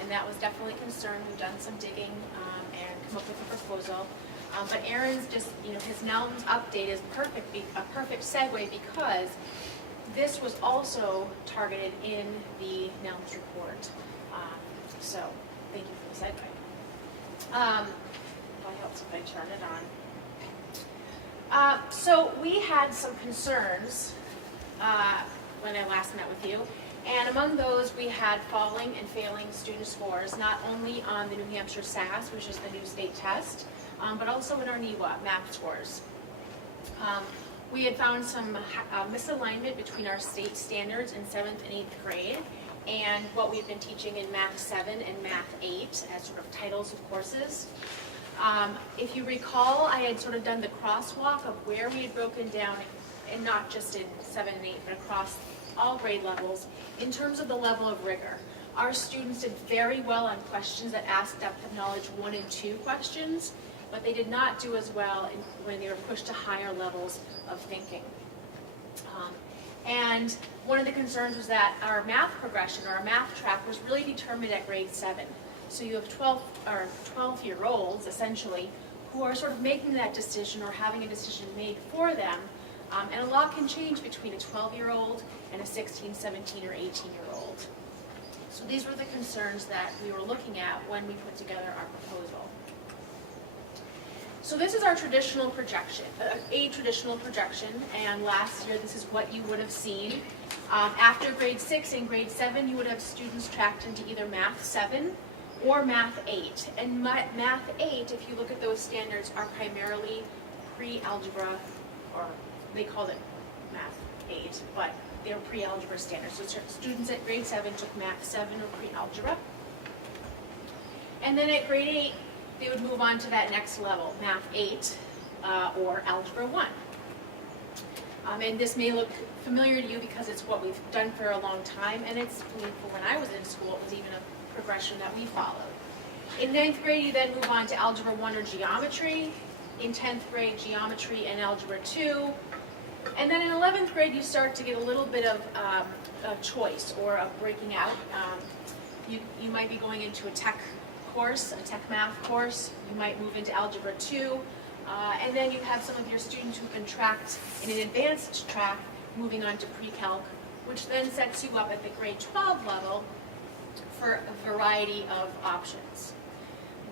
and that was definitely a concern. We've done some digging and come up with a proposal. But Aaron's just, his NELMS update is a perfect segue because this was also targeted in the NELMS report. So thank you for the segue. It helps if I turn it on. So we had some concerns when I last met with you, and among those we had falling and failing student scores, not only on the New Hampshire SAS, which is the new state test, but also in our NEWA math scores. We had found some misalignment between our state standards in 7th and 8th grade and what we've been teaching in Math 7 and Math 8 as sort of titles of courses. If you recall, I had sort of done the crosswalk of where we had broken down, and not just in 7 and 8, but across all grade levels, in terms of the level of rigor. Our students did very well on questions that asked depth of knowledge 1 and 2 questions, but they did not do as well when they were pushed to higher levels of thinking. And one of the concerns was that our math progression, or our math track, was really determined at grade 7. So you have 12-year-olds, essentially, who are sort of making that decision or having a decision made for them. And a lot can change between a 12-year-old and a 16, 17, or 18-year-old. So these were the concerns that we were looking at when we put together our proposal. So this is our traditional projection, a traditional projection, and last year this is what you would have seen. After grade 6 and grade 7, you would have students tracked into either Math 7 or Math 8. And Math 8, if you look at those standards, are primarily pre-algebra, or they called it Math 8, but they're pre-algebra standards. So students at grade 7 took Math 7 or pre-algebra. And then at grade 8, they would move on to that next level, Math 8 or Algebra 1. And this may look familiar to you because it's what we've done for a long time, and it's, when I was in school, it was even a progression that we followed. In 9th grade, you then move on to Algebra 1 or Geometry. In 10th grade, Geometry and Algebra 2. And then in 11th grade, you start to get a little bit of a choice or a breaking out. You might be going into a tech course, a tech math course. You might move into Algebra 2. And then you have some of your students who've been tracked in an advanced track moving on to pre-calc, which then sets you up at the grade 12 level for a variety of options.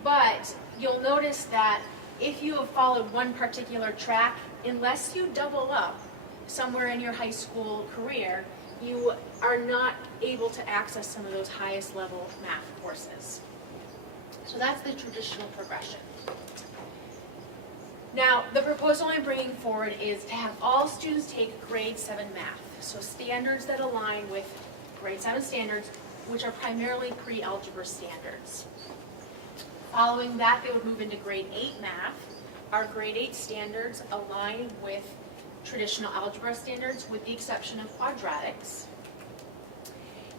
But you'll notice that if you have followed one particular track, unless you double up somewhere in your high school career, you are not able to access some of those highest level math courses. So that's the traditional progression. Now, the proposal I'm bringing forward is to have all students take grade 7 math. So standards that align with grade 7 standards, which are primarily pre-algebra standards. Following that, they would move into grade 8 math. Our grade 8 standards align with traditional algebra standards with the exception of quadratics.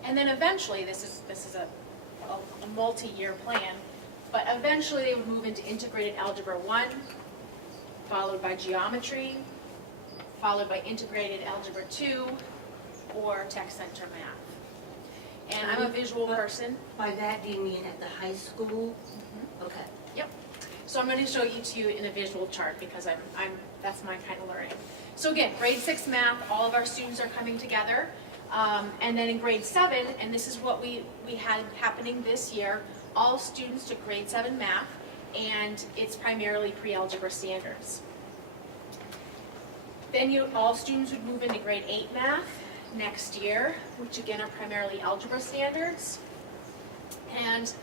And then eventually, this is a multi-year plan, but eventually they would move into integrated algebra 1, followed by geometry, followed by integrated algebra 2, or tech center math. And I'm a visual person. By that, do you mean at the high school? Mm-hmm. Okay. Yep. So I'm going to show you to you in a visual chart because that's my kind of learning. So again, grade 6 math, all of our students are coming together. And then in grade 7, and this is what we had happening this year, all students took grade 7 math, and it's primarily pre-algebra standards. Then all students would move into grade 8 math next year, which again are primarily algebra standards. And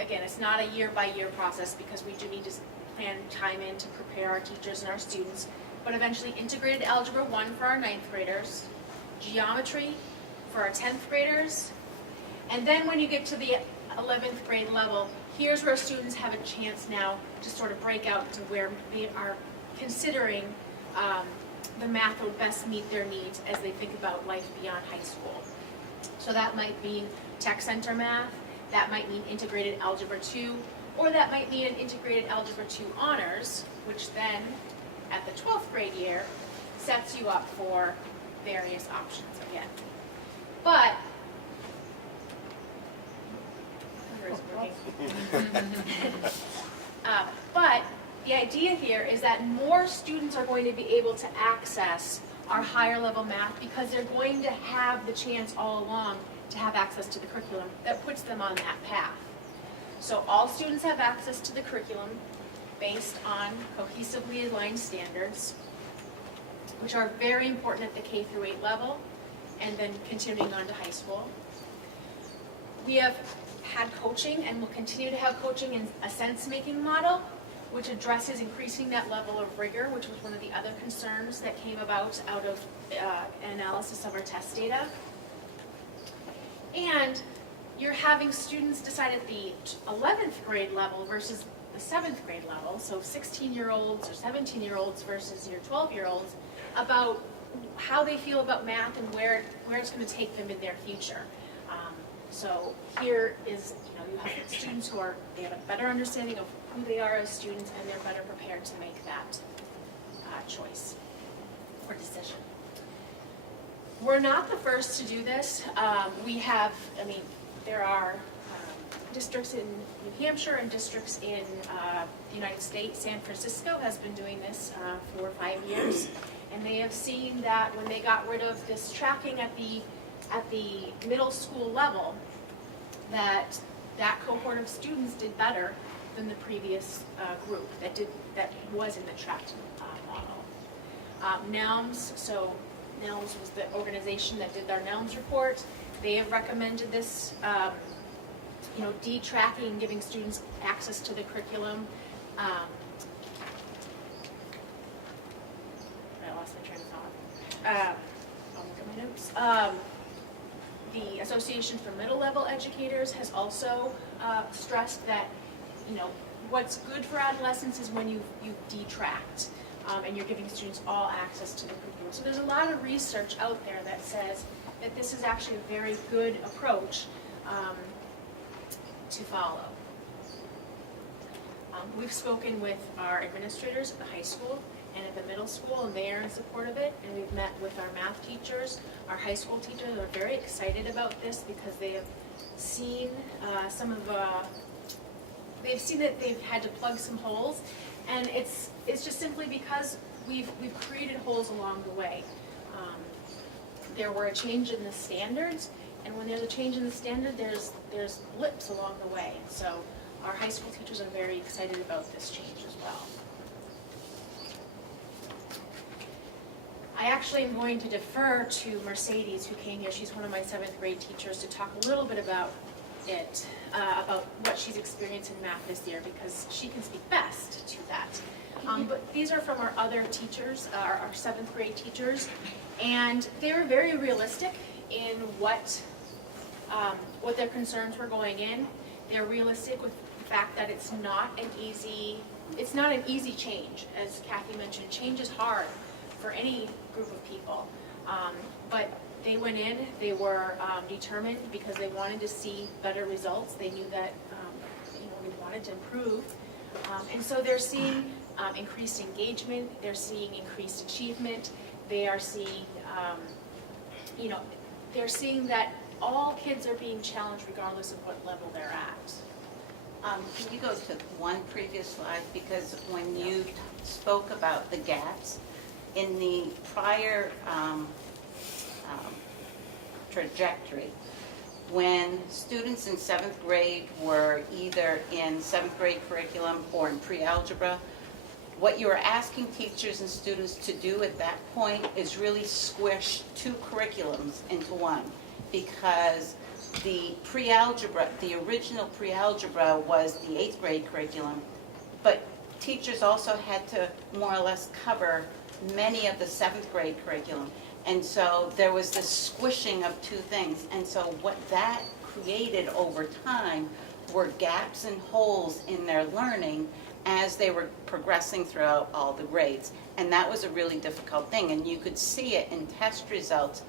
again, it's not a year-by-year process because we do need to plan time in to prepare our teachers and our students. but eventually integrated Algebra 1 for our 9th graders, geometry for our 10th graders, and then when you get to the 11th grade level, here's where students have a chance now to sort of break out to where they are considering the math would best meet their needs as they think about life beyond high school. So that might mean tech center math, that might mean integrated Algebra 2, or that might mean an integrated Algebra 2 honors, which then, at the 12th grade year, sets you up for various options again. But, but the idea here is that more students are going to be able to access our higher level math because they're going to have the chance all along to have access to the curriculum that puts them on that path. So all students have access to the curriculum based on cohesively aligned standards, which are very important at the K through 8 level and then continuing on to high school. We have had coaching and will continue to have coaching in a sense-making model, which addresses increasing that level of rigor, which was one of the other concerns that came about out of analysis of our test data. And you're having students decide at the 11th grade level versus the 7th grade level, so 16-year-olds or 17-year-olds versus your 12-year-olds, about how they feel about math and where it's going to take them in their future. So here is, you have students who they have a better understanding of who they are as students, and they're better prepared to make that choice or decision. We're not the first to do this. There are districts in New Hampshire and districts in the United States. San Francisco has been doing this for 5 years, and they have seen that when they got rid of this tracking at the middle school level, that cohort of students did better than the previous group that was in the tracked model. NELMS, so NELMS was the organization that did our NELMS report. They have recommended this, de-tracking and giving students access to the curriculum. I lost my train of thought. I'll look at my notes. The Association for Middle Level Educators has also stressed that, what's good for adolescents is when you've detracked and you're giving students all access to the curriculum. So there's a lot of research out there that says that this is actually a very good approach to follow. We've spoken with our administrators at the high school and at the middle school, and they are in support of it. And we've met with our math teachers. Our high school teachers are very excited about this because they have seen they've seen that they've had to plug some holes, and it's just simply because we've created holes along the way. There were a change in the standards, and when there's a change in the standard, there's blips along the way. So our high school teachers are very excited about this change as well. I actually am going to defer to Mercedes, who came here. She's one of my 7th grade teachers, to talk a little bit about it, about what she's experienced in math this year, because she can speak best to that. But these are from our other teachers, our 7th grade teachers, and they were very realistic in what their concerns were going in. They're realistic with the fact that it's not an easy change. As Kathy mentioned, change is hard for any group of people. But they went in, they were determined because they wanted to see better results. They knew that we wanted to improve. And so they're seeing increased engagement, they're seeing increased achievement, they are seeing, they're seeing that all kids are being challenged regardless of what level they're at. Can you go to one previous slide? Because when you spoke about the gaps, in the prior trajectory, when students in 7th grade were either in 7th grade curriculum or in pre-algebra, what you were asking teachers and students to do at that point is really squish 2 curriculums into one, because the pre-algebra, the original pre-algebra was the 8th grade curriculum, but teachers also had to more or less cover many of the 7th grade curriculum. And so there was this squishing of two things. And so what that created over time were gaps and holes in their learning as they were progressing throughout all the grades. And that was a really difficult thing. And you could see it in test results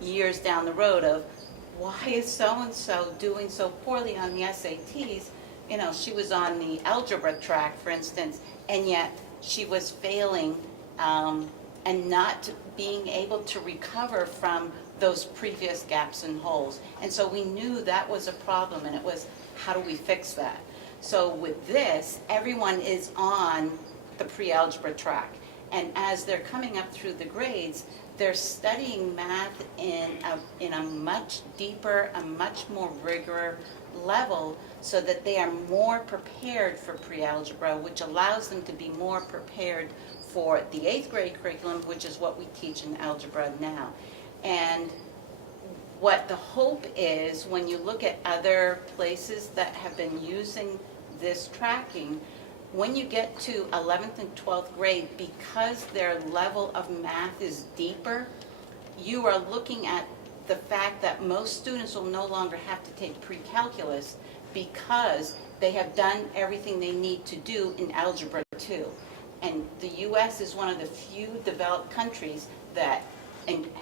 years down the road of, why is so-and-so doing so poorly on the SATs? You know, she was on the algebra track, for instance, and yet she was failing and not being able to recover from those previous gaps and holes. And so we knew that was a problem, and it was, how do we fix that? So with this, everyone is on the pre-algebra track. And as they're coming up through the grades, they're studying math in a much deeper, a much more rigorous level, so that they are more prepared for pre-algebra, which allows them to be more prepared for the 8th grade curriculum, which is what we teach in algebra now. And what the hope is, when you look at other places that have been using this tracking, when you get to 11th and 12th grade, because their level of math is deeper, you are looking at the fact that most students will no longer have to take pre-calculus because they have done everything they need to do in Algebra 2. And the US is one of the few developed countries that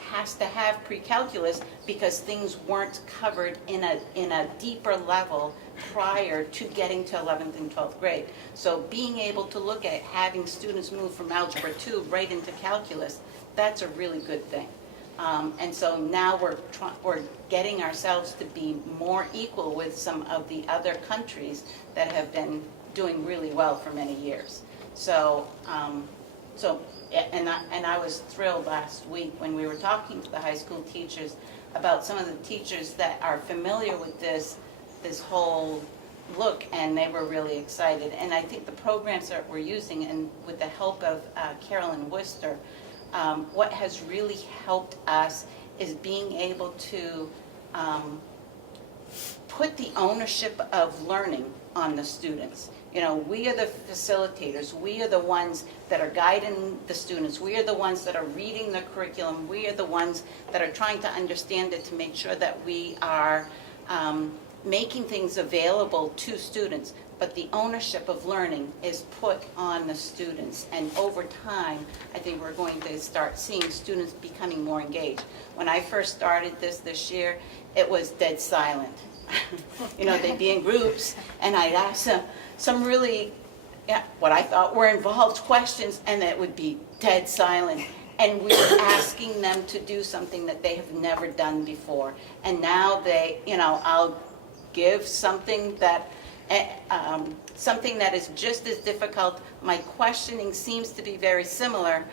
has to have pre-calculus because things weren't covered in a deeper level prior to getting to 11th and 12th grade. So being able to look at having students move from Algebra 2 right into calculus, that's a really good thing. And so now we're getting ourselves to be more equal with some of the other countries that have been doing really well for many years. So, and I was thrilled last week when we were talking to the high school teachers about some of the teachers that are familiar with this whole look, and they were really excited. And I think the programs that we're using, and with the help of Carolyn Worcester, what has really helped us is being able to put the ownership of learning on the students. You know, we are the facilitators. We are the ones that are guiding the students. We are the ones that are reading the curriculum. We are the ones that are trying to understand it to make sure that we are making things available to students. But the ownership of learning is put on the students. And over time, I think we're going to start seeing students becoming more engaged. When I first started this year, it was dead silent. You know, they'd be in groups, and I'd ask them some really, what I thought were involved questions, and it would be dead silent. And we were asking them to do something that they have never done before. And now they, you know, I'll give something that is just as difficult. My questioning seems to be very similar,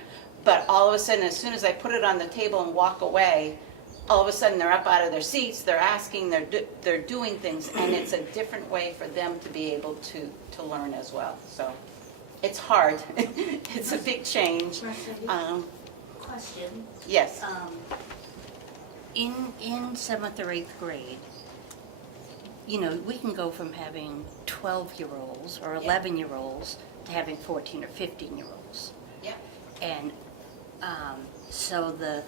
but all of a sudden, as soon as I put it on the table and walk away, all of a sudden they're up out of their seats, they're asking, they're doing things, and it's a different way for them to be able to learn as well. So it's hard. It's a big change. Question. Yes. In 7th or 8th grade, you know, we can go from having 12-year-olds or 11-year-olds to having 14 or 15-year-olds. Yeah. And so the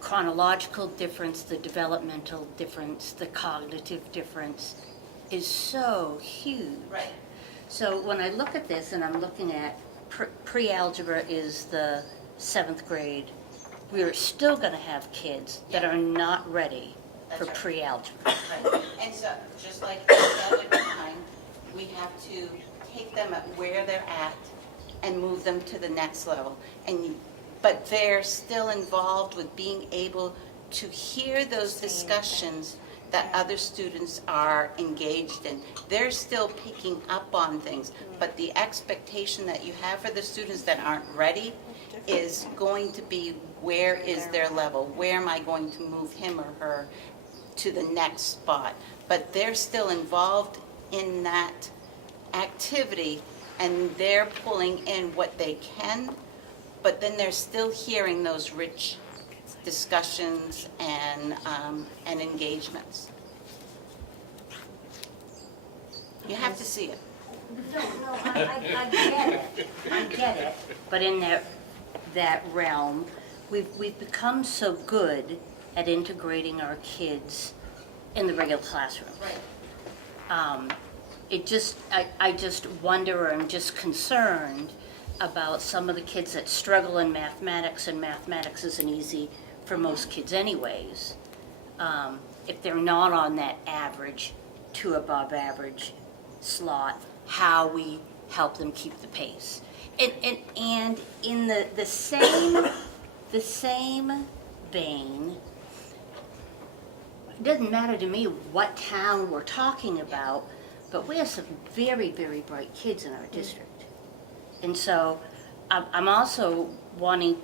chronological difference, the developmental difference, the cognitive difference is so huge. Right. So when I look at this, and I'm looking at pre-algebra is the 7th grade, we're still going to have kids that are not ready for That's right. pre-algebra. Right. And so, just like any other time, we have to take them at where they're at and move them to the next level. But they're still involved with being able to hear those discussions that other students are engaged in. They're still picking up on things, but the expectation that you have for the students that aren't ready is going to be, where is their level? Where am I going to move him or her to the next spot? But they're still involved in that activity, and they're pulling in what they can, but then they're still hearing those rich discussions and engagements. You have to see it. No, I get it. I get it. But in that realm, we've become so good at integrating our kids in the regular classroom. Right. I just wonder, or I'm just concerned about some of the kids that struggle in mathematics, and mathematics isn't easy for most kids anyways. If they're not on that average to above average slot, how we help them keep the pace. And in the same vein, it doesn't matter to me what town we're talking about, but we have some very, very bright kids in our district. And so I'm also wanting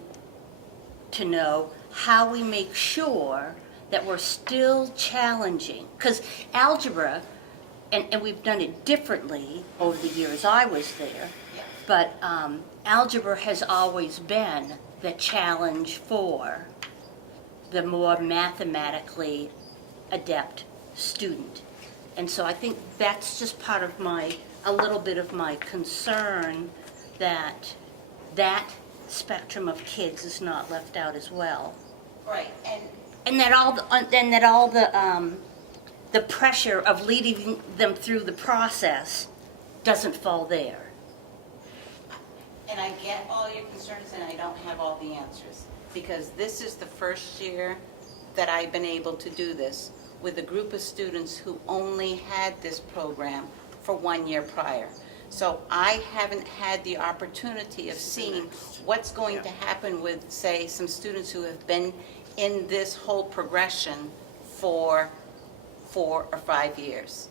to know how we make sure that we're still challenging. Because algebra, and we've done it differently over the years I was there, but algebra has always been the challenge for the more mathematically adept student. And so I think that's just part of a little bit of my concern, that spectrum of kids is not left out as well. Right, And that all the pressure of leading them through the process doesn't fall there. and I get all your concerns, and I don't have all the answers, because this is the first year that I've been able to do this with a group of students who only had this program for 1 year prior. So I haven't had the opportunity of seeing what's going to happen with, say, some students who have been in this whole progression for 4 or 5 years.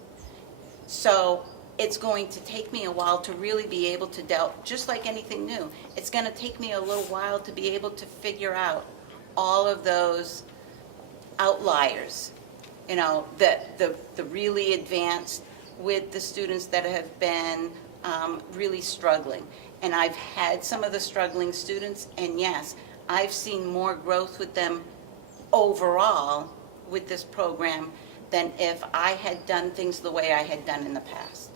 So it's going to take me a while to really be able to delve, just like anything new. It's going to take me a little while to be able to figure out all of those outliers, you know, the really advanced with the students that have been really struggling. And I've had some of the struggling students, and yes, I've seen more growth with them overall with this program than if I had done things the way I had done in the past.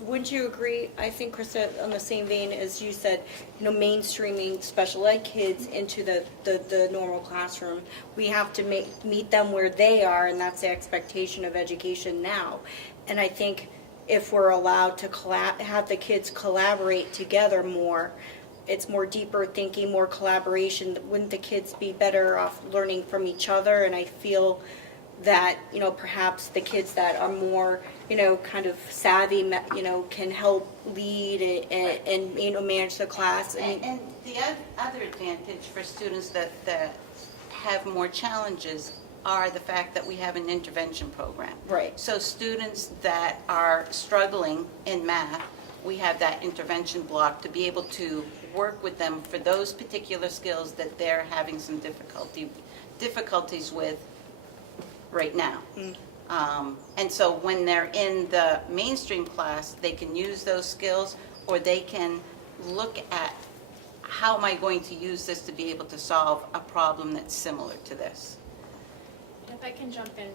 Wouldn't you agree, I think, Krista, on the same vein as you said, you know, mainstreaming special ed kids into the normal classroom, we have to meet them where they are, and that's the expectation of education now. And I think if we're allowed to have the kids collaborate together more, it's more deeper thinking, more collaboration. Wouldn't the kids be better off learning from each other? And I feel that, you know, perhaps the kids that are more, you know, kind of savvy, you know, can help lead and you know, manage the class. And the other advantage for students that have more challenges are the fact that we have an intervention program. Right. So students that are struggling in math, we have that intervention block to be able to work with them for those particular skills that they're having some difficulties with right now. And so when they're in the mainstream class, they can use those skills, or they can look at how am I going to use this to be able to solve a problem that's similar to this. If I can jump in,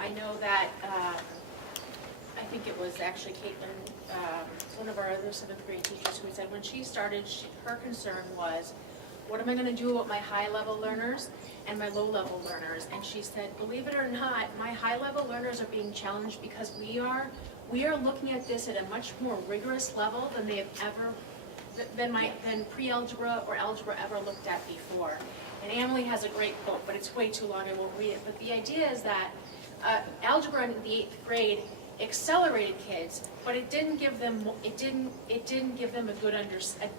I know that, I think it was actually Caitlin, one of our other 7th grade teachers, who said when she started, her concern was, what am I going to do about my high-level learners and my low-level learners? And she said, believe it or not, my high-level learners are being challenged because we are looking at this at a much more rigorous level than they have ever, than pre-algebra or algebra ever looked at before. And Emily has a great quote, but it's way too long, I won't read it. But the idea is that algebra in the 8th grade accelerated kids, but it didn't give them a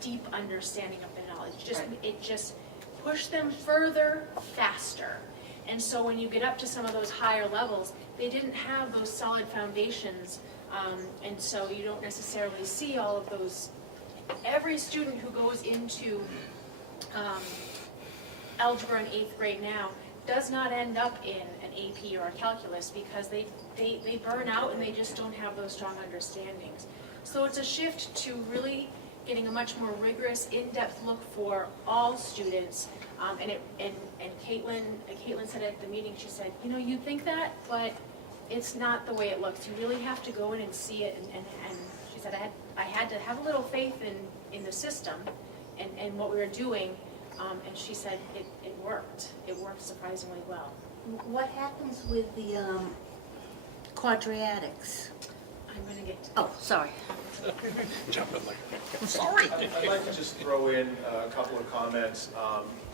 deep understanding of the knowledge. It just pushed them further, faster. And so when you get up to some of those higher levels, they didn't have those solid foundations, and so you don't necessarily see all of those. Every student who goes into algebra in 8th grade now does not end up in an AP or a calculus, because they burn out and they just don't have those strong understandings. So it's a shift to really getting a much more rigorous, in-depth look for all students. And Caitlin said at the meeting, she said, you know, you think that, but it's not the way it looks. You really have to go in and see it. And she said, I had to have a little faith in the system and what we were doing. And she said it worked. It worked surprisingly well. What happens with the quadratics? I'm going to get to Oh, sorry. Jumping like, I'd like to just throw in a couple of comments,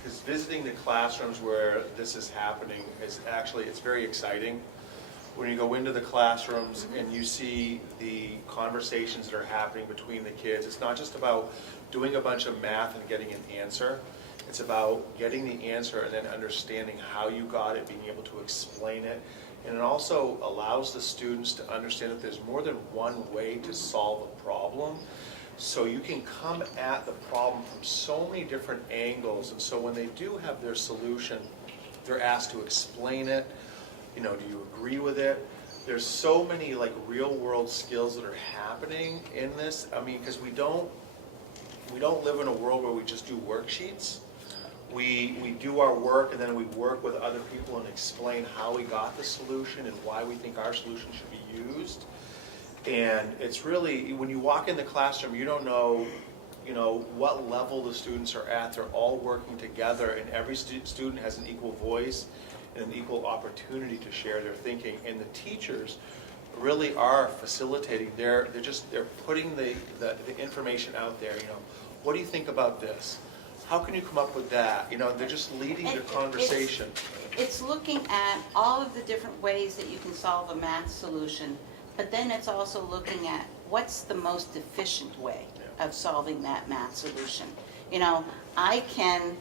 because visiting the classrooms where this is happening is actually, it's very exciting. When you go into the classrooms and you see the conversations that are happening between the kids, it's not just about doing a bunch of math and getting an answer. It's about getting the answer and then understanding how you got it, being able to explain it. And it also allows the students to understand that there's more than one way to solve a problem. So you can come at the problem from so many different angles. And so when they do have their solution, they're asked to explain it. You know, do you agree with it? There's so many like real world skills that are happening in this. I mean, because we don't live in a world where we just do worksheets. We do our work and then we work with other people and explain how we got the solution and why we think our solution should be used. And it's really, when you walk in the classroom, you don't know, what level the students are at. They're all working together and every student has an equal voice and an equal opportunity to share their thinking. And the teachers really are facilitating. They're putting the information out there. What do you think about this? How can you come up with that? They're just leading the conversation. It's looking at all of the different ways that you can solve a math solution, but then it's also looking at what's the most efficient way of solving that math solution. I can,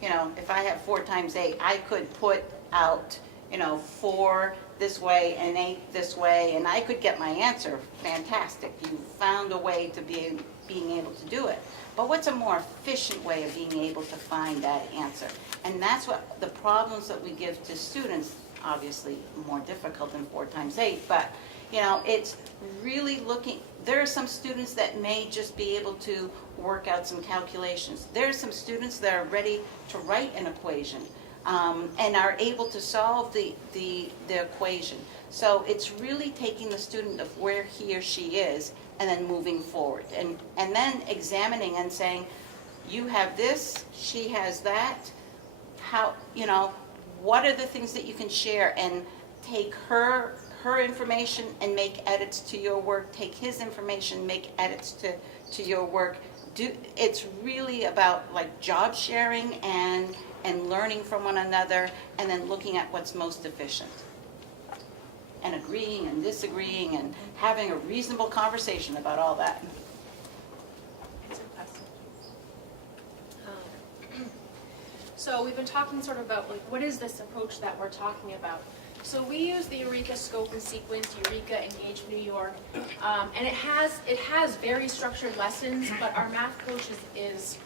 if I have 4 times 8, I could put out, 4 this way and 8 this way, and I could get my answer. Fantastic. You found a way to being able to do it. But what's a more efficient way of being able to find that answer? And that's what the problems that we give to students, obviously more difficult than 4 times 8, but it's really looking, there are some students that may just be able to work out some calculations. There are some students that are ready to write an equation and are able to solve the equation. So it's really taking the student of where he or she is and then moving forward. And then examining and saying, you have this, she has that, how, what are the things that you can share, and take her information and make edits to your work, take his information, make edits to your work. It's really about like job sharing and learning from one another, and then looking at what's most efficient. And agreeing and disagreeing and having a reasonable conversation about all that. It's impressive. So we've been talking sort of about like, what is this approach that we're talking about? So we use the Eureka Scope and Sequence, Eureka Engage New York, and it has very structured lessons, but our math coach is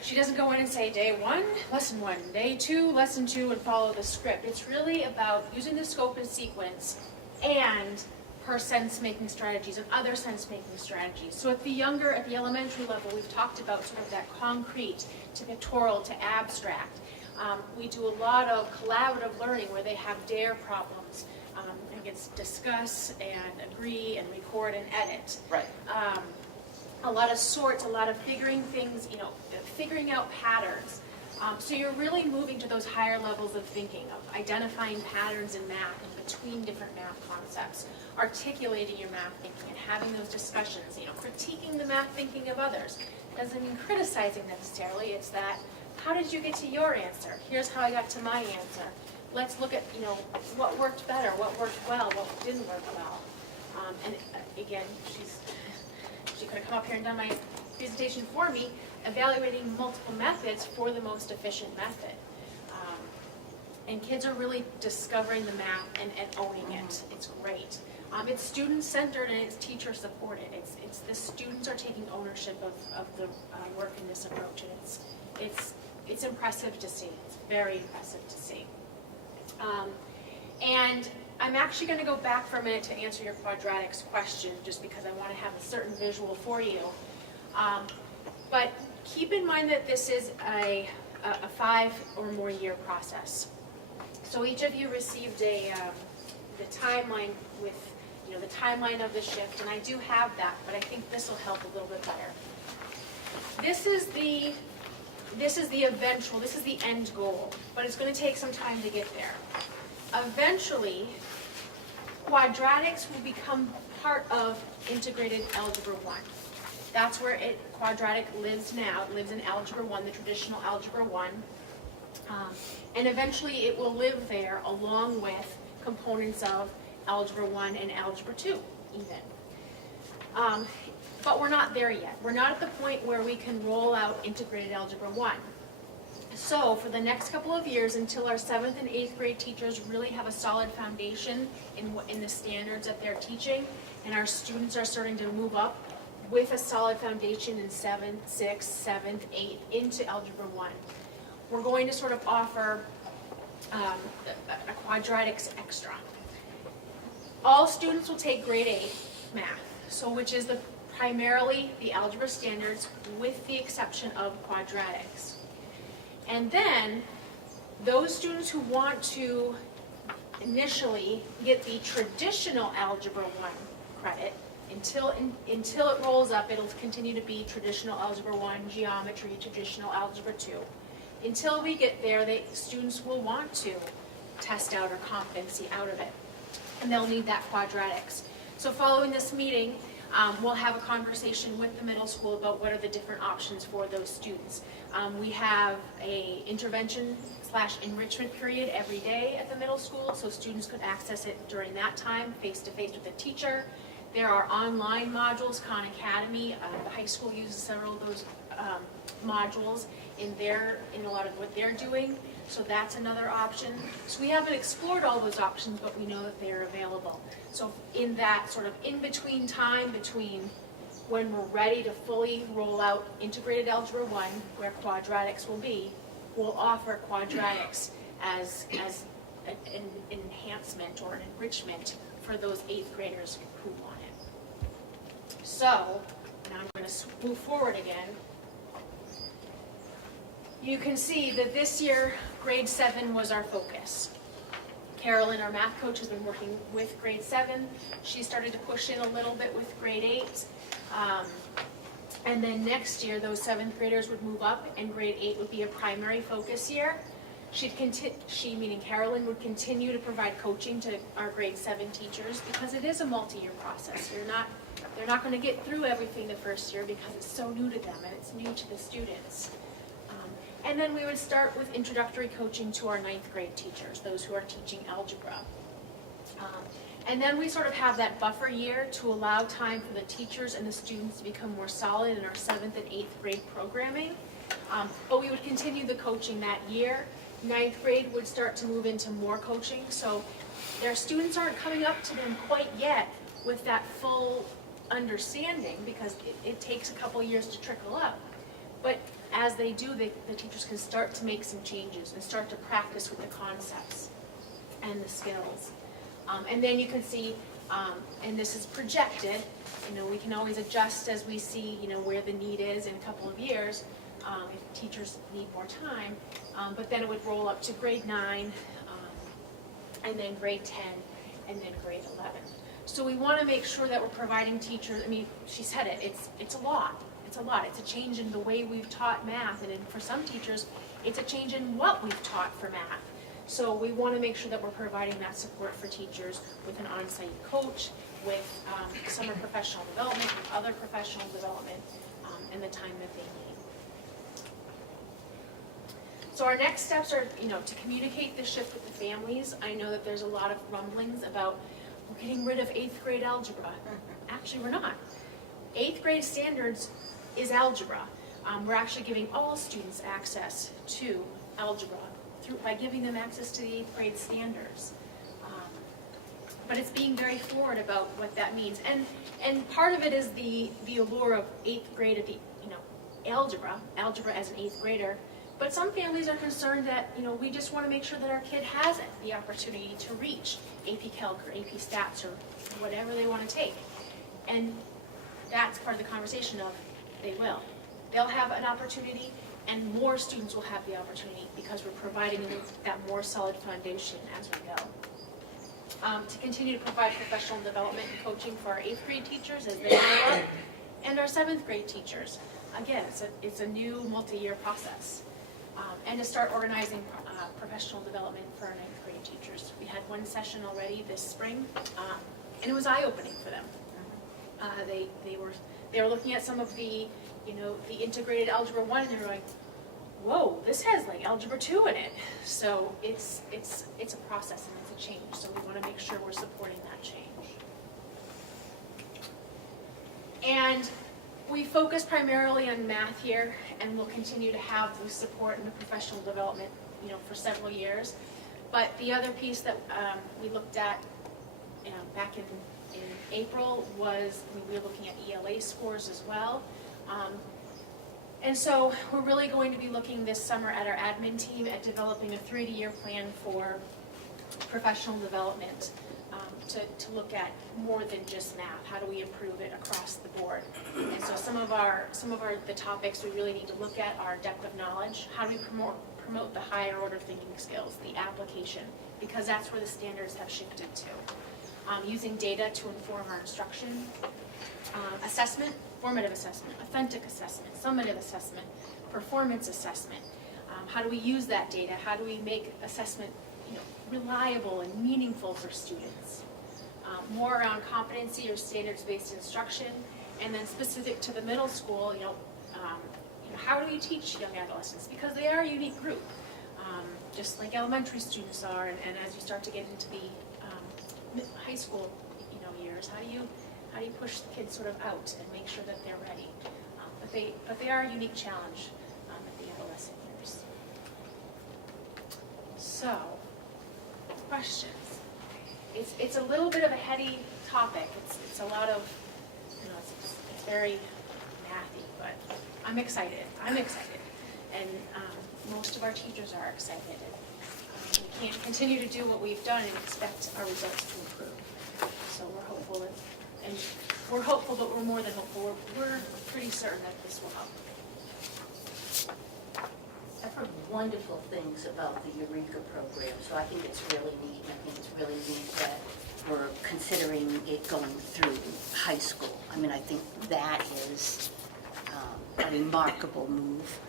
she doesn't go in and say day 1, lesson 1, day 2, lesson 2, and follow the script. It's really about using the scope and sequence and her sense-making strategies and other sense-making strategies. So at the elementary level, we've talked about sort of that concrete to pictorial to abstract. We do a lot of collaborative learning where they have DARE problems. And it's discuss and agree and record and edit. Right. A lot of sorts, a lot of figuring things, figuring out patterns. So you're really moving to those higher levels of thinking, of identifying patterns in math and between different math concepts, articulating your math thinking and having those discussions, critiquing the math thinking of others. Doesn't mean criticizing necessarily, it's that, how did you get to your answer? Here's how I got to my answer. Let's look at, what worked better, what worked well, what didn't work well. And again, she could have come up here and done my presentation for me, evaluating multiple methods for the most efficient method. And kids are really discovering the math and owning it. It's great. It's student-centered and it's teacher-supported. It's the students are taking ownership of the work in this approach, and it's impressive to see. It's very impressive to see. And I'm actually going to go back for a minute to answer your quadratics question, just because I want to have a certain visual for you. But keep in mind that this is a 5 or more year process. So each of you received the timeline with the timeline of the shift, and I do have that, but I think this will help a little bit better. This is the this is the end goal, but it's going to take some time to get there. Eventually, quadratics will become part of integrated Algebra 1. That's where quadratic lives now. It lives in Algebra 1, the traditional Algebra 1. And eventually it will live there along with components of Algebra 1 and Algebra 2 even. But we're not there yet. We're not at the point where we can roll out integrated Algebra 1. So for the next couple of years, until our 7th and 8th grade teachers really have a solid foundation in the standards that they're teaching, and our students are starting to move up with a solid foundation in 7th, 6th, 7th, 8th into Algebra 1, we're going to sort of offer a quadratics extra. All students will take grade 8 math, so which is primarily the algebra standards with the exception of quadratics. And then those students who want to initially get the traditional Algebra 1 credit, until it rolls up, it'll continue to be traditional Algebra 1, geometry, traditional Algebra 2. Until we get there, students will want to test out or competency out of it, and they'll need that quadratics. So following this meeting, we'll have a conversation with the middle school about what are the different options for those students. We have a intervention/enrichment period every day at the middle school, so students could access it during that time, face-to-face with a teacher. There are online modules. Khan Academy, the high school uses several of those modules in a lot of what they're doing, so that's another option. So we haven't explored all those options, but we know that they're available. So in that sort of in-between time between when we're ready to fully roll out integrated Algebra 1, where quadratics will be, we'll offer quadratics as an enhancement or an enrichment for those 8th graders who want it. So, now I'm going to move forward again. You can see that this year, grade 7 was our focus. Carolyn, our math coach, has been working with grade 7. She started to push in a little bit with grade 8. And then next year, those 7th graders would move up, and grade 8 would be a primary focus year. She, meaning Carolyn, would continue to provide coaching to our grade 7 teachers because it is a multi-year process. They're not going to get through everything the first year because it's so new to them and it's new to the students. And then we would start with introductory coaching to our 9th grade teachers, those who are teaching algebra. And then we sort of have that buffer year to allow time for the teachers and the students to become more solid in our 7th and 8th grade programming. But we would continue the coaching that year. 9th grade would start to move into more coaching, so their students aren't coming up to them quite yet with that full understanding because it takes a couple years to trickle up. But as they do, the teachers can start to make some changes and start to practice with the concepts and the skills. And then you can see, and this is projected, we can always adjust as we see, where the need is in a couple of years, if teachers need more time, but then it would roll up to grade 9, and then grade 10, and then grade 11. So we want to make sure that we're providing teachers, she said it, it's a lot. It's a lot. It's a change in the way we've taught math, and for some teachers, it's a change in what we've taught for math. So we want to make sure that we're providing that support for teachers with an on-site coach, with summer professional development, with other professional development, and the time that they need. So our next steps are, to communicate the shift with the families. I know that there's a lot of rumblings about we're getting rid of 8th grade algebra. Actually, we're not. 8th grade standards is algebra. We're actually giving all students access to algebra by giving them access to the 8th grade standards. But it's being very forward about what that means. And part of it is the allure of 8th grade at the, algebra as an 8th grader. But some families are concerned that, we just want to make sure that our kid has the opportunity to reach AP Calc or AP Stats or whatever they want to take. And that's part of the conversation of they will. They'll have an opportunity, and more students will have the opportunity because we're providing them that more solid foundation as we go. To continue to provide professional development and coaching for our 8th grade teachers as they grow up, And our 7th grade teachers, again, it's a new multi-year process. And to start organizing professional development for our 9th grade teachers. We had one session already this spring, and it was eye-opening for them. They were looking at some of the, the integrated Algebra 1, and they were going, whoa, this has like Algebra 2 in it. So it's a process and it's a change, so we want to make sure we're supporting that change. And we focus primarily on math here, and we'll continue to have the support and the professional development, for several years. But the other piece that we looked at back in April was we were looking at ELA scores as well. And so we're really going to be looking this summer at our admin team at developing a 3-year plan for professional development to look at more than just math. How do we improve it across the board? And so some of the topics we really need to look at are depth of knowledge. How do we promote the higher order thinking skills, the application, because that's where the standards have shifted to. Using data to inform our instruction, assessment, formative assessment, authentic assessment, summative assessment, performance assessment. How do we use that data? How do we make assessment reliable and meaningful for students? More around competency or standards-based instruction, and then specific to the middle school, how do you teach young adolescents? Because they are a unique group, just like elementary students are, and as you start to get into the high school, years, how do you push the kids sort of out and make sure that they're ready? But they are a unique challenge at the adolescent years. So, questions. It's a little bit of a heady topic. It's a lot of, it's very mathy, but I'm excited. I'm excited, and most of our teachers are excited. We can't continue to do what we've done and expect our results to improve. So we're hopeful, but we're more than hopeful. We're pretty certain that this will help. I've heard wonderful things about the Eureka program, so I think it's really neat. I think it's really neat that we're considering it going through high school. I mean, I think that is a remarkable move.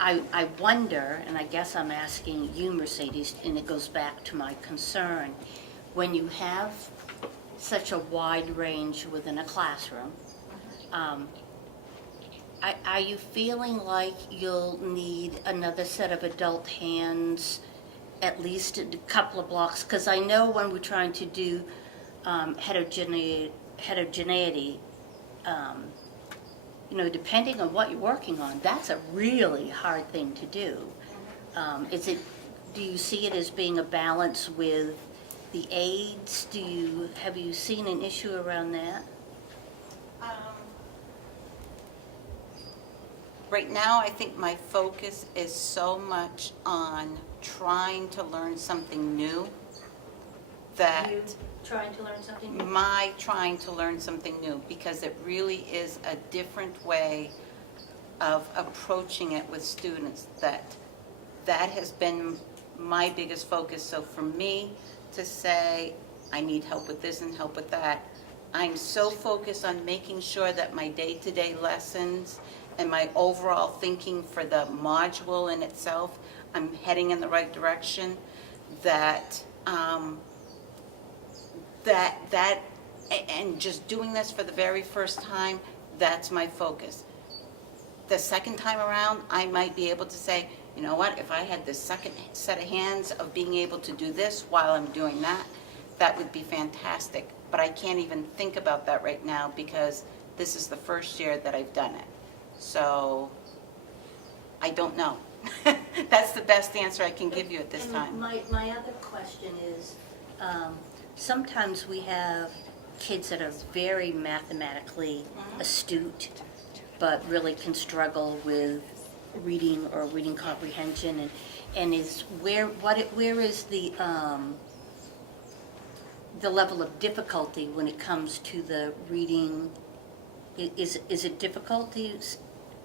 I wonder, and I guess I'm asking you, Mercedes, and it goes back to my concern, when you have such a wide range within a classroom, are you feeling like you'll need another set of adult hands at least a couple of blocks? Because I know when we're trying to do heterogeneity, depending on what you're working on, that's a really hard thing to do. Do you see it as being a balance with the aides? Have you seen an issue around that? Right now, I think my focus is so much on trying to learn something new that Are you trying to learn something new? trying to learn something new, because it really is a different way of approaching it with students. That has been my biggest focus. So for me to say, I need help with this and help with that, I'm so focused on making sure that my day-to-day lessons and my overall thinking for the module in itself, I'm heading in the right direction, and just doing this for the very first time, that's my focus. The second time around, I might be able to say, you know what, if I had this second set of hands of being able to do this while I'm doing that, that would be fantastic. But I can't even think about that right now because this is the first year that I've done it. So, I don't know. That's the best answer I can give you at this time. My other question is, sometimes we have kids that are very mathematically astute, but really can struggle with reading or reading comprehension, and where is the level of difficulty when it comes to the reading? Is it difficulty?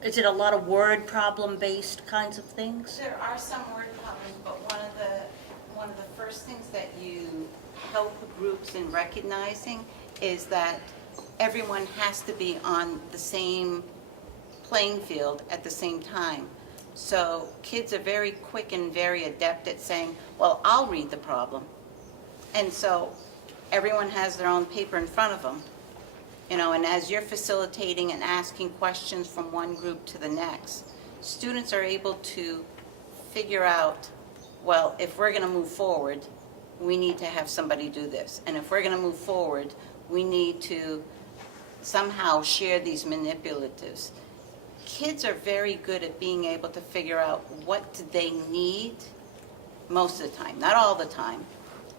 Is it a lot of word problem-based kinds of things? There are some word problems, but one of the first things that you help groups in recognizing is that everyone has to be on the same playing field at the same time. So kids are very quick and very adept at saying, well, I'll read the problem. And so everyone has their own paper in front of them, you know, and as you're facilitating and asking questions from one group to the next, students are able to figure out, well, if we're going to move forward, we need to have somebody do this. And if we're going to move forward, we need to somehow share these manipulatives. Kids are very good at being able to figure out what do they need most of the time, not all the time,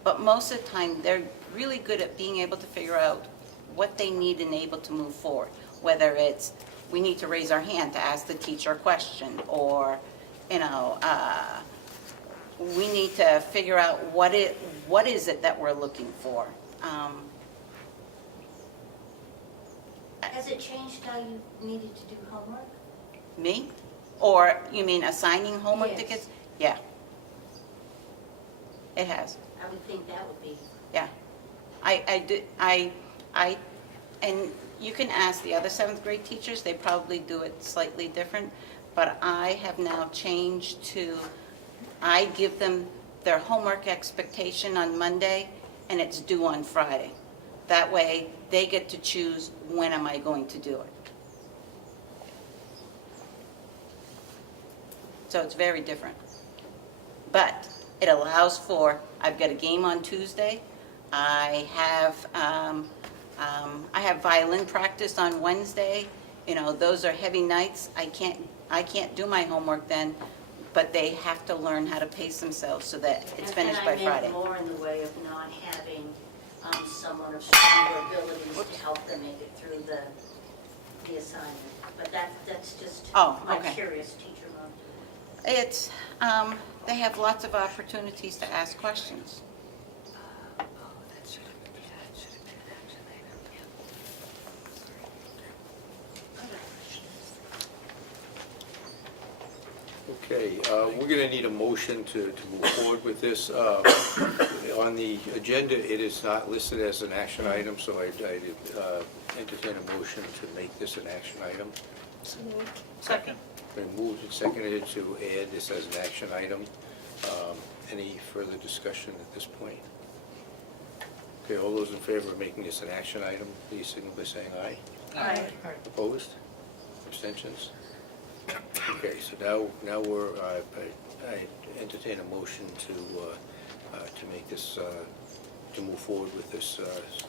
but most of the time they're really good at being able to figure out what they need and able to move forward, whether it's we need to raise our hand to ask the teacher a question, or we need to figure out what is it that we're looking for. Has it changed how you needed to do homework? Me? Or you mean assigning homework to Yes. kids? Yeah. It has. I would think that would be. Yeah. And you can ask the other 7th grade teachers, they probably do it slightly different, but I have now changed to, I give them their homework expectation on Monday, and it's due on Friday. That way, they get to choose when am I going to do it. So it's very different. But it allows for, I've got a game on Tuesday, I have violin practice on Wednesday. You know, those are heavy nights. I can't do my homework then, but they have to learn how to pace themselves so that it's finished by And Friday. I meant more in the way of not having someone of stronger abilities to help them make it through the assignment. But that's just Oh, my okay. curious teacher mode. It's, they have lots of opportunities to ask questions. Okay, we're going to need a motion to move forward with this. On the agenda, it is not listed as an action item, so I entertain a motion to make this an action item. Second. Been moved and seconded to add this as an action item. Any further discussion at this point? Okay, all those in favor of making this an action item, please signal by saying aye. Aye. Opposed? Abstentions? Okay, so now we're, I entertain a motion to make this, to move forward with this,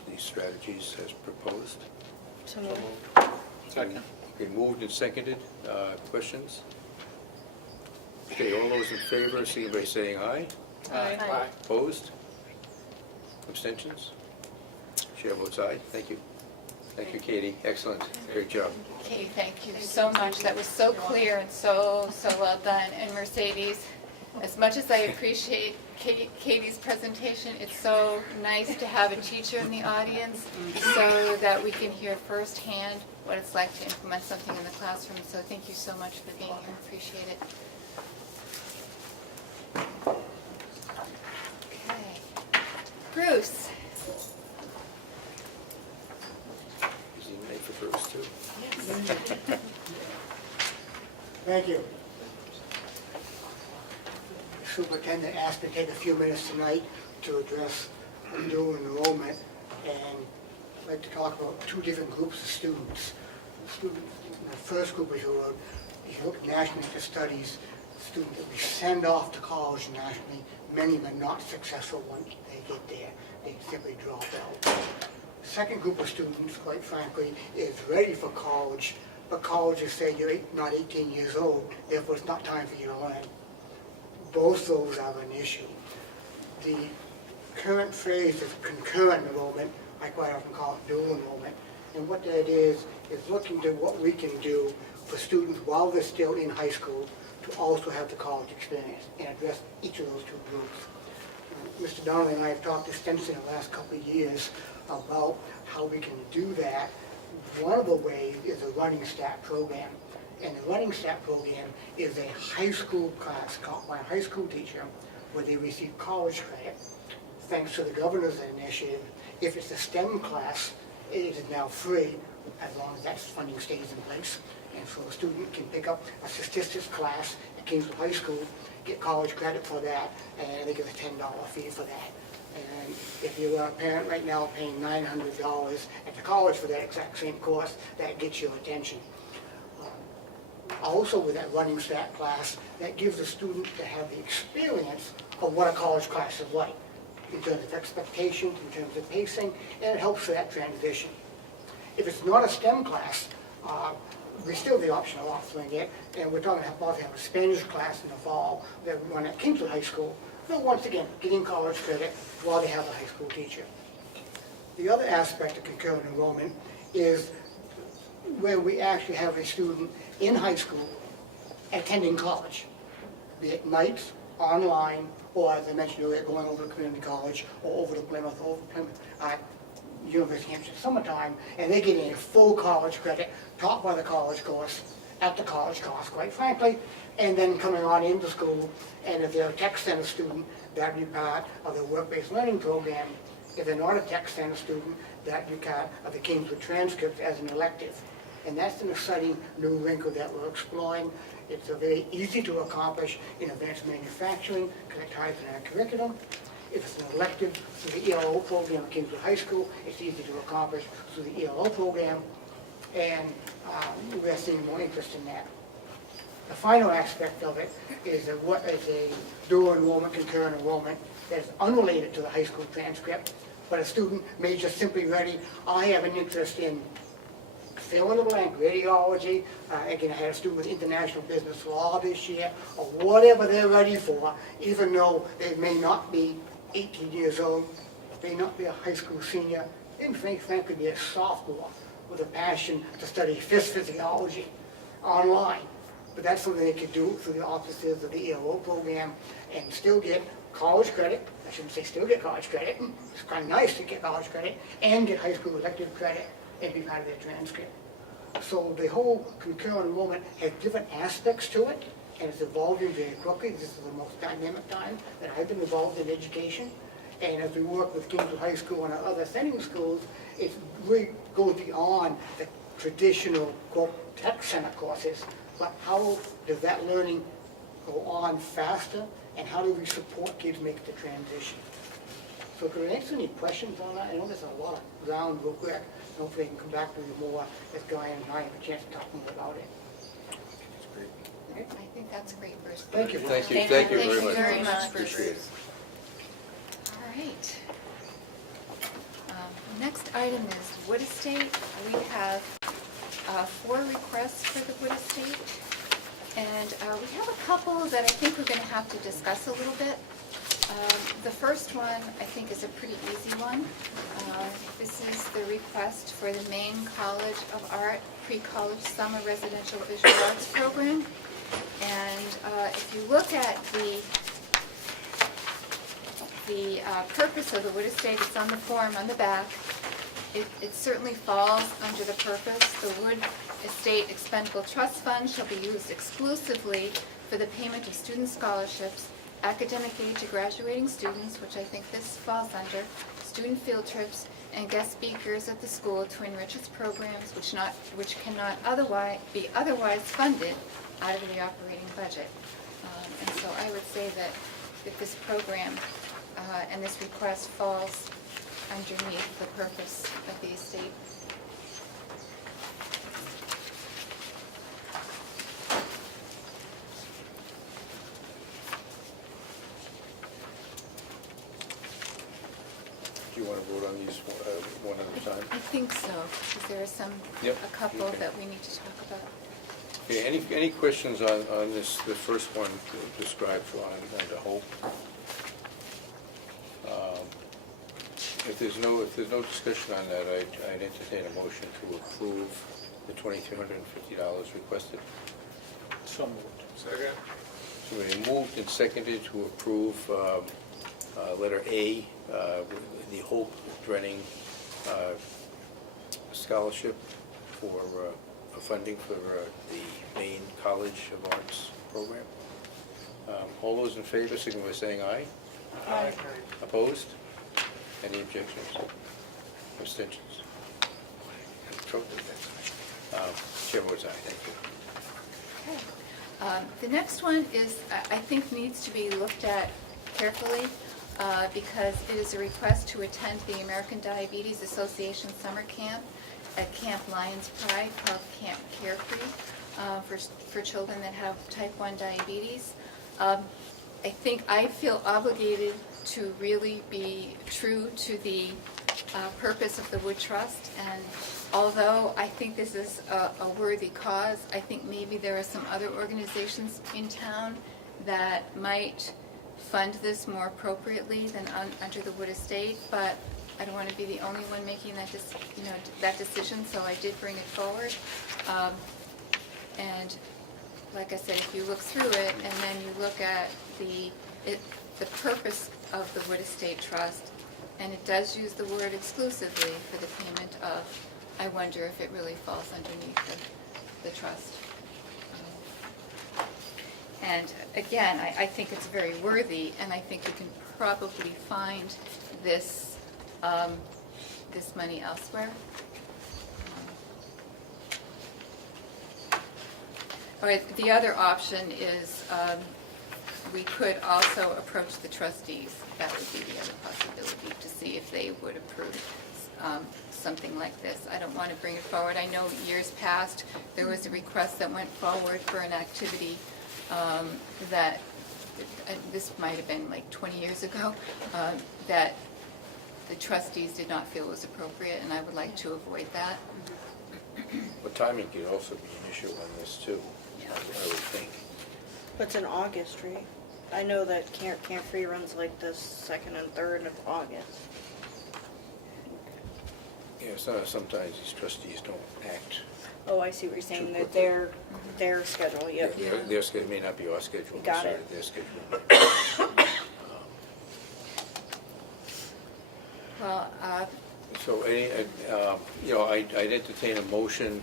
these strategies as proposed. So moved. Second. Okay, moved and seconded. Questions? Okay, all those in favor, signal by saying aye. Aye. Opposed? Abstentions? Chair votes aye. Thank you. Thank you, Katie. Excellent. Great job. Katie, thank you so much. That was so clear and so well done. And Mercedes, as much as I appreciate Katie's presentation, it's so nice to have a teacher in the audience so that we can hear firsthand what it's like to implement something in the classroom. So thank you so much for being here. Appreciate it. Okay. Bruce. Is he made for Bruce too? Thank you. Superintendent asked me to take a few minutes tonight to address dual enrollment, and I'd like to talk about two different groups of students. The first group is who, if you look nationally at the studies, students that we send off to college nationally, many of them are not successful once they get there. They simply drop out. The second group of students, quite frankly, is ready for college, but colleges say you're not 18 years old, therefore it's not time for you to learn. Both those are an issue. The current phrase is concurrent enrollment. I quite often call it dual enrollment. And what that is looking to what we can do for students while they're still in high school to also have the college experience and address each of those two groups. Mr. Donnelly and I have talked extensively in the last couple of years about how we can do that. One of the ways is a running stat program. And the running stat program is a high school class taught by a high school teacher where they receive college credit. Thanks to the governor's initiative, if it's a STEM class, It is now free as long as that funding stays in place. And so a student can pick up a statistics class at Kingswood High School, get college credit for that, and they get a $10 fee for that. And if you're a parent right now paying $900 at the college for that exact same course, that gets your attention. Also with that running stat class, that gives the student to have the experience of what a college class is like, in terms of expectations, in terms of pacing, and it helps for that transition. If it's not a STEM class, we still have the option of offering it, and we're talking about having a Spanish class in the fall that we run at Kingswood High School. So once again, getting college credit while they have a high school teacher. The other aspect of concurrent enrollment is where we actually have a student in high school attending college, be it nights, online, or as I mentioned earlier, going over to community college or over to Plymouth, University of Hampshire summertime, and they're getting a full college credit taught by the college course at the college cost, quite frankly, and then coming on into school, and if they're a tech center student, that'd be part of the work-based learning program. If they're not a tech center student, that'd be part of the Kingswood transcript as an elective. And that's an exciting new wrinkle that we're exploring. It's very easy to accomplish in advanced manufacturing because it ties in our curriculum. If it's an elective through the ELO program at Kingswood High School, it's easy to accomplish through the ELO program, and we're seeing more interest in that. The final aspect of it is what is a dual enrollment, concurrent enrollment that is unrelated to the high school transcript, but a student may just simply ready, I have an interest in fill in the blank, radiology, again, I had a student with international business law this year, or whatever they're ready for, even though they may not be 18 years old, may not be a high school senior, they may frankly be a sophomore with a passion to study physiology online. But that's something they could do through the offices of the ELO program and still get college credit. I shouldn't say still get college credit, it's kind of nice to get college credit, and get high school elective credit and be part of their transcript. So the whole concurrent enrollment has different aspects to it, and it's evolving very quickly. This is the most dynamic time that I've been involved in education. And as we work with Kingswood High School and our other sending schools, it really goes beyond the traditional, quote, tech center courses, but how does that learning go on faster, and how do we support kids make the transition? So can I answer any questions on that? I know there's a lot of ground real quick. Hopefully I can come back to you more as Guy and I have a chance to talk more about it. I think that's great, Bruce. Thank you. Thank you very much. very much, Bruce. Appreciate it. All right. Next item is wood estate. We have 4 requests for the wood estate. And we have a couple that I think we're going to have to discuss a little bit. The first one, I think, is a pretty easy one. This is the request for the Maine College of Art Pre-College Summer Residential Visual Arts Program. And if you look at the purpose of the wood estate, it's on the form on the back. It certainly falls under the purpose. The wood estate expendable trust fund shall be used exclusively for the payment of student scholarships, academic aid to graduating students, which I think this falls under, student field trips, and guest speakers at the school to enrich its programs, which cannot be otherwise funded out of the operating budget. And so I would say that this program and this request falls underneath the purpose of the estate. Do you want to vote on these one at a time? I think so, because there are Yep, a couple okay. that we need to talk about. Okay, any questions on this, the first one described on the whole? If there's no discussion on that, I'd entertain a motion to approve the $2,350 requested. So moved. Second. So we moved and seconded to approve letter A, the Hope Drenning scholarship for funding for the Maine College of Arts program. All those in favor, signify by saying aye. Aye. Opposed? Any objections? Abstentions? totally, Chair votes aye, thank you. Okay. The next one is, I think needs to be looked at carefully because it is a request to attend the American Diabetes Association Summer Camp at Camp Lions Pride called Camp Carefree for children that have type 1 diabetes. I think I feel obligated to really be true to the purpose of the Wood Trust, and although I think this is a worthy cause, I think maybe there are some other organizations in town that might fund this more appropriately than under the Wood Estate, but I don't want to be the only one making that that decision, so I did bring it forward. And like I said, if you look through it and then you look at the purpose of the Wood Estate Trust, and it does use the word exclusively for the payment of, I wonder if it really falls underneath the trust. And again, I think it's very worthy, and I think you can probably find this this money elsewhere. All right, the other option is we could also approach the trustees. That would be the other possibility, to see if they would approve something like this. I don't want to bring it forward. I know years past there was a request that went forward for an activity that, this might have been like 20 years ago, that the trustees did not feel was appropriate, and I would like to avoid that. But timing could also be an issue on this too, I would think. But it's in August, right? I know that Camp Free runs like the 2nd and 3rd of August. Yeah, sometimes these trustees don't act. Oh, I see what you're saying, Too that quickly. their schedule, yep. Their schedule may not be our schedule. Got sorry, it. Their schedule. Well, So, I'd entertain a motion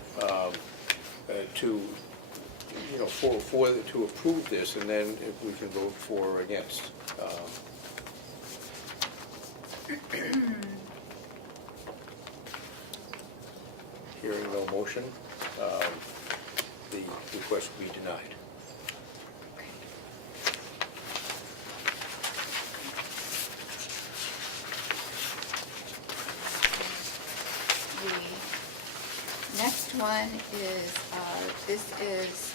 to, to approve this, and then if we can vote for or against. Hearing no motion, the request will be denied. the next one is, this is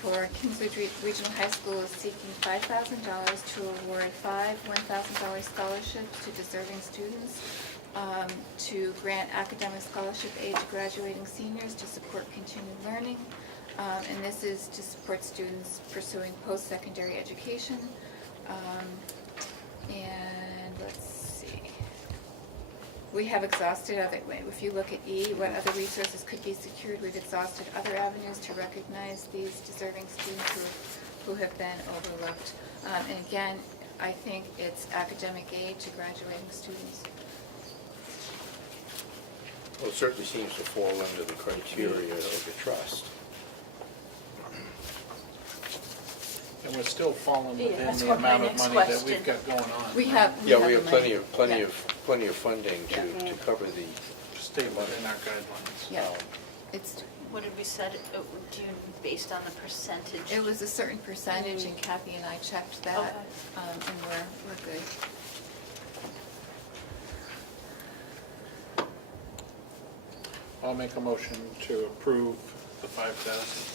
for Kingswood Regional High School is seeking $5,000 to award 5 $1,000 scholarships to deserving students to grant academic scholarship aid to graduating seniors to support continued learning. And this is to support students pursuing post-secondary education. And let's see. We have exhausted other, if you look at E, what other resources could be secured, we've exhausted other avenues to recognize these deserving students who have been overlooked. And again, I think it's academic aid to graduating students. Well, it certainly seems to fall under the criteria of the trust. And we're still falling Yeah, within that's the what my amount of next money that question. we've got going on. We have Yeah, we the have money. plenty Yeah. of funding to cover the. Stay within our guidelines. Yeah, it's, What did we set it, do you, based on the percentage? it was a certain percentage, and Kathy and I checked that, Okay. and we're good. I'll make a motion to approve the 5,000.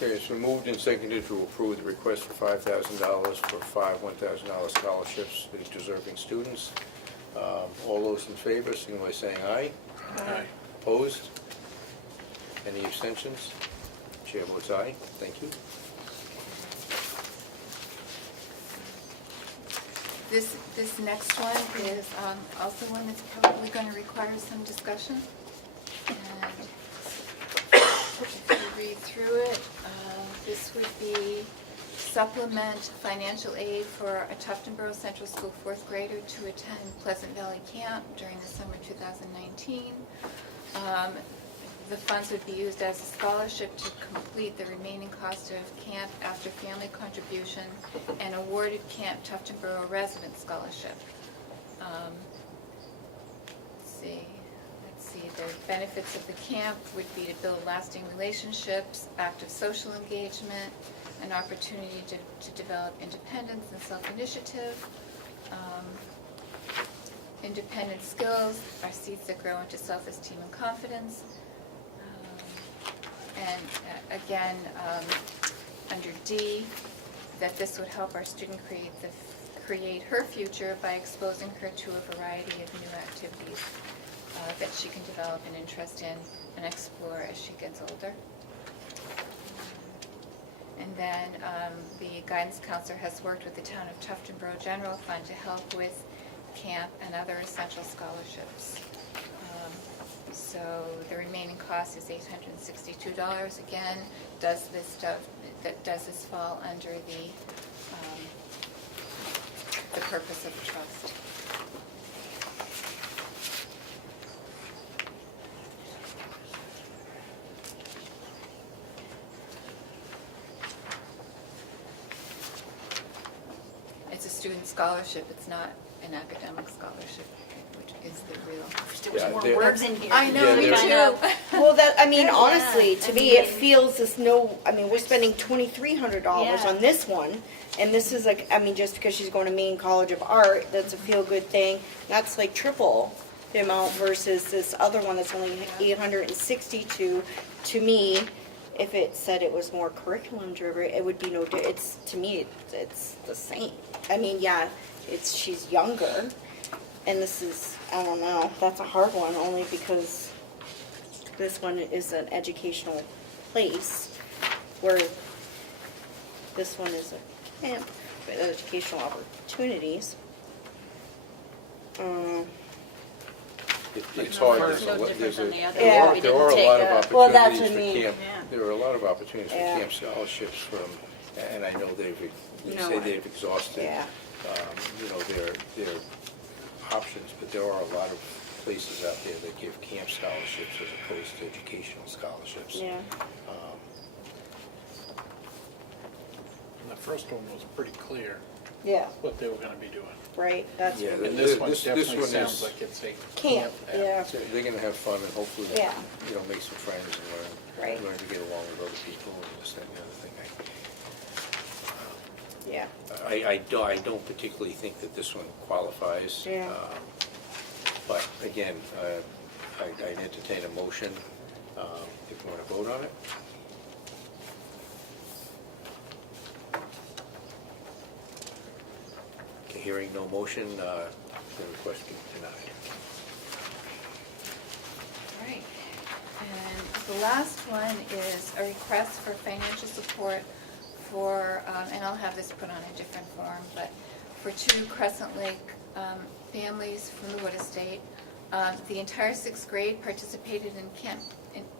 Okay, it's been moved and seconded to approve the request for $5,000 for 5 $1,000 scholarships to deserving students. All those in favor, signal by saying aye. Aye. Opposed? Any abstentions? Chair votes aye. Thank you. This next one is also one that's probably going to require some discussion. And if you read through it, this would be supplement financial aid for a Tufton Borough Central School 4th grader to attend Pleasant Valley Camp during the summer 2019. The funds would be used as a scholarship to complete the remaining cost of camp after family contribution and awarded Camp Tufton Borough resident scholarship. Let's see see, the benefits of the camp would be to build lasting relationships, active social engagement, an opportunity to develop independence and self-initiative, independent skills are seeds that grow into self-esteem and confidence. And again, under D, that this would help our student create her future by exposing her to a variety of new activities that she can develop an interest in and explore as she gets older. And then the guidance counselor has worked with the Town of Tuftonboro General Fund to help with camp and other essential scholarships. So the remaining cost is $862. Again, does this fall under the purpose of the trust? It's a student scholarship. It's not an academic scholarship, which is the real. There was Yeah, more there- words in here. I know, Yeah, me there- too. Well, that, I mean, Yeah, honestly, to I me, it mean- feels as no, I mean, we're spending $2,300 Yeah. on this one, and this is like, I mean, just because she's going to Maine College of Art, that's a feel-good thing. That's like triple the amount versus this other one that's only $862. To me, if it said it was more curriculum driven, it would be no, it's, to me, it's the same. I mean, yeah, she's younger, and this is, I don't know, that's a hard one, only because this one is an educational place, where this one is a camp with educational opportunities. It's hard, It's no there's different than the other Yeah. one. We there are didn't a lot take of Well, that's opportunities what I for mean. camp. Yeah. There are a lot of opportunities for Yeah. camp scholarships from, and I know they No, say I- they've exhausted, Yeah. you know, their options, but there are a lot of places out there that give camp scholarships as opposed to educational scholarships. Yeah. And the first one was pretty clear Yeah, what they were gonna be doing. right, that's Yeah, what And we, this one This definitely one sounds is- like it's a camp, yeah, So they're gonna have fun and hopefully, Yeah. you know, make some friends and Right. learn to get along with other people and this, that, and the other thing. yeah. I don't particularly think that this one qualifies. Yeah. But again, I'd entertain a motion if you want to vote on it. Okay, hearing no motion, the request be denied. All right. And the last one is a request for financial support for, and I'll have this put on a different form, but for 2 Crescent Lake families from the Wood Estate. The entire 6th grade participated in camp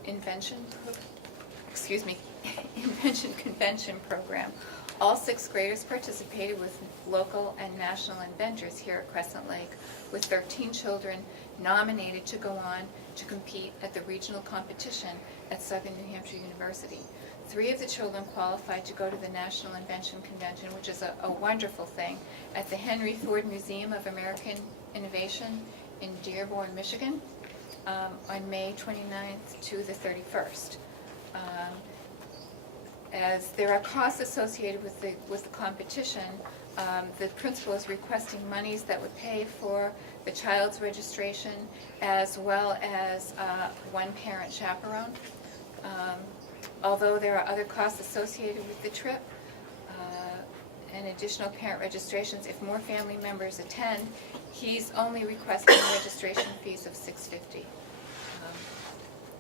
invention convention program. All 6th graders participated with local and national inventors here at Crescent Lake, with 13 children nominated to go on to compete at the regional competition at Southern New Hampshire University. 3 of the children qualified to go to the National Invention Convention, which is a wonderful thing, at the Henry Ford Museum of American Innovation in Dearborn, Michigan, on May 29th to the 31st. As there are costs associated with the competition, the principal is requesting monies that would pay for the child's registration as well as 1 parent chaperone. Although there are other costs associated with the trip and additional parent registrations, if more family members attend, he's only requesting registration fees of $650.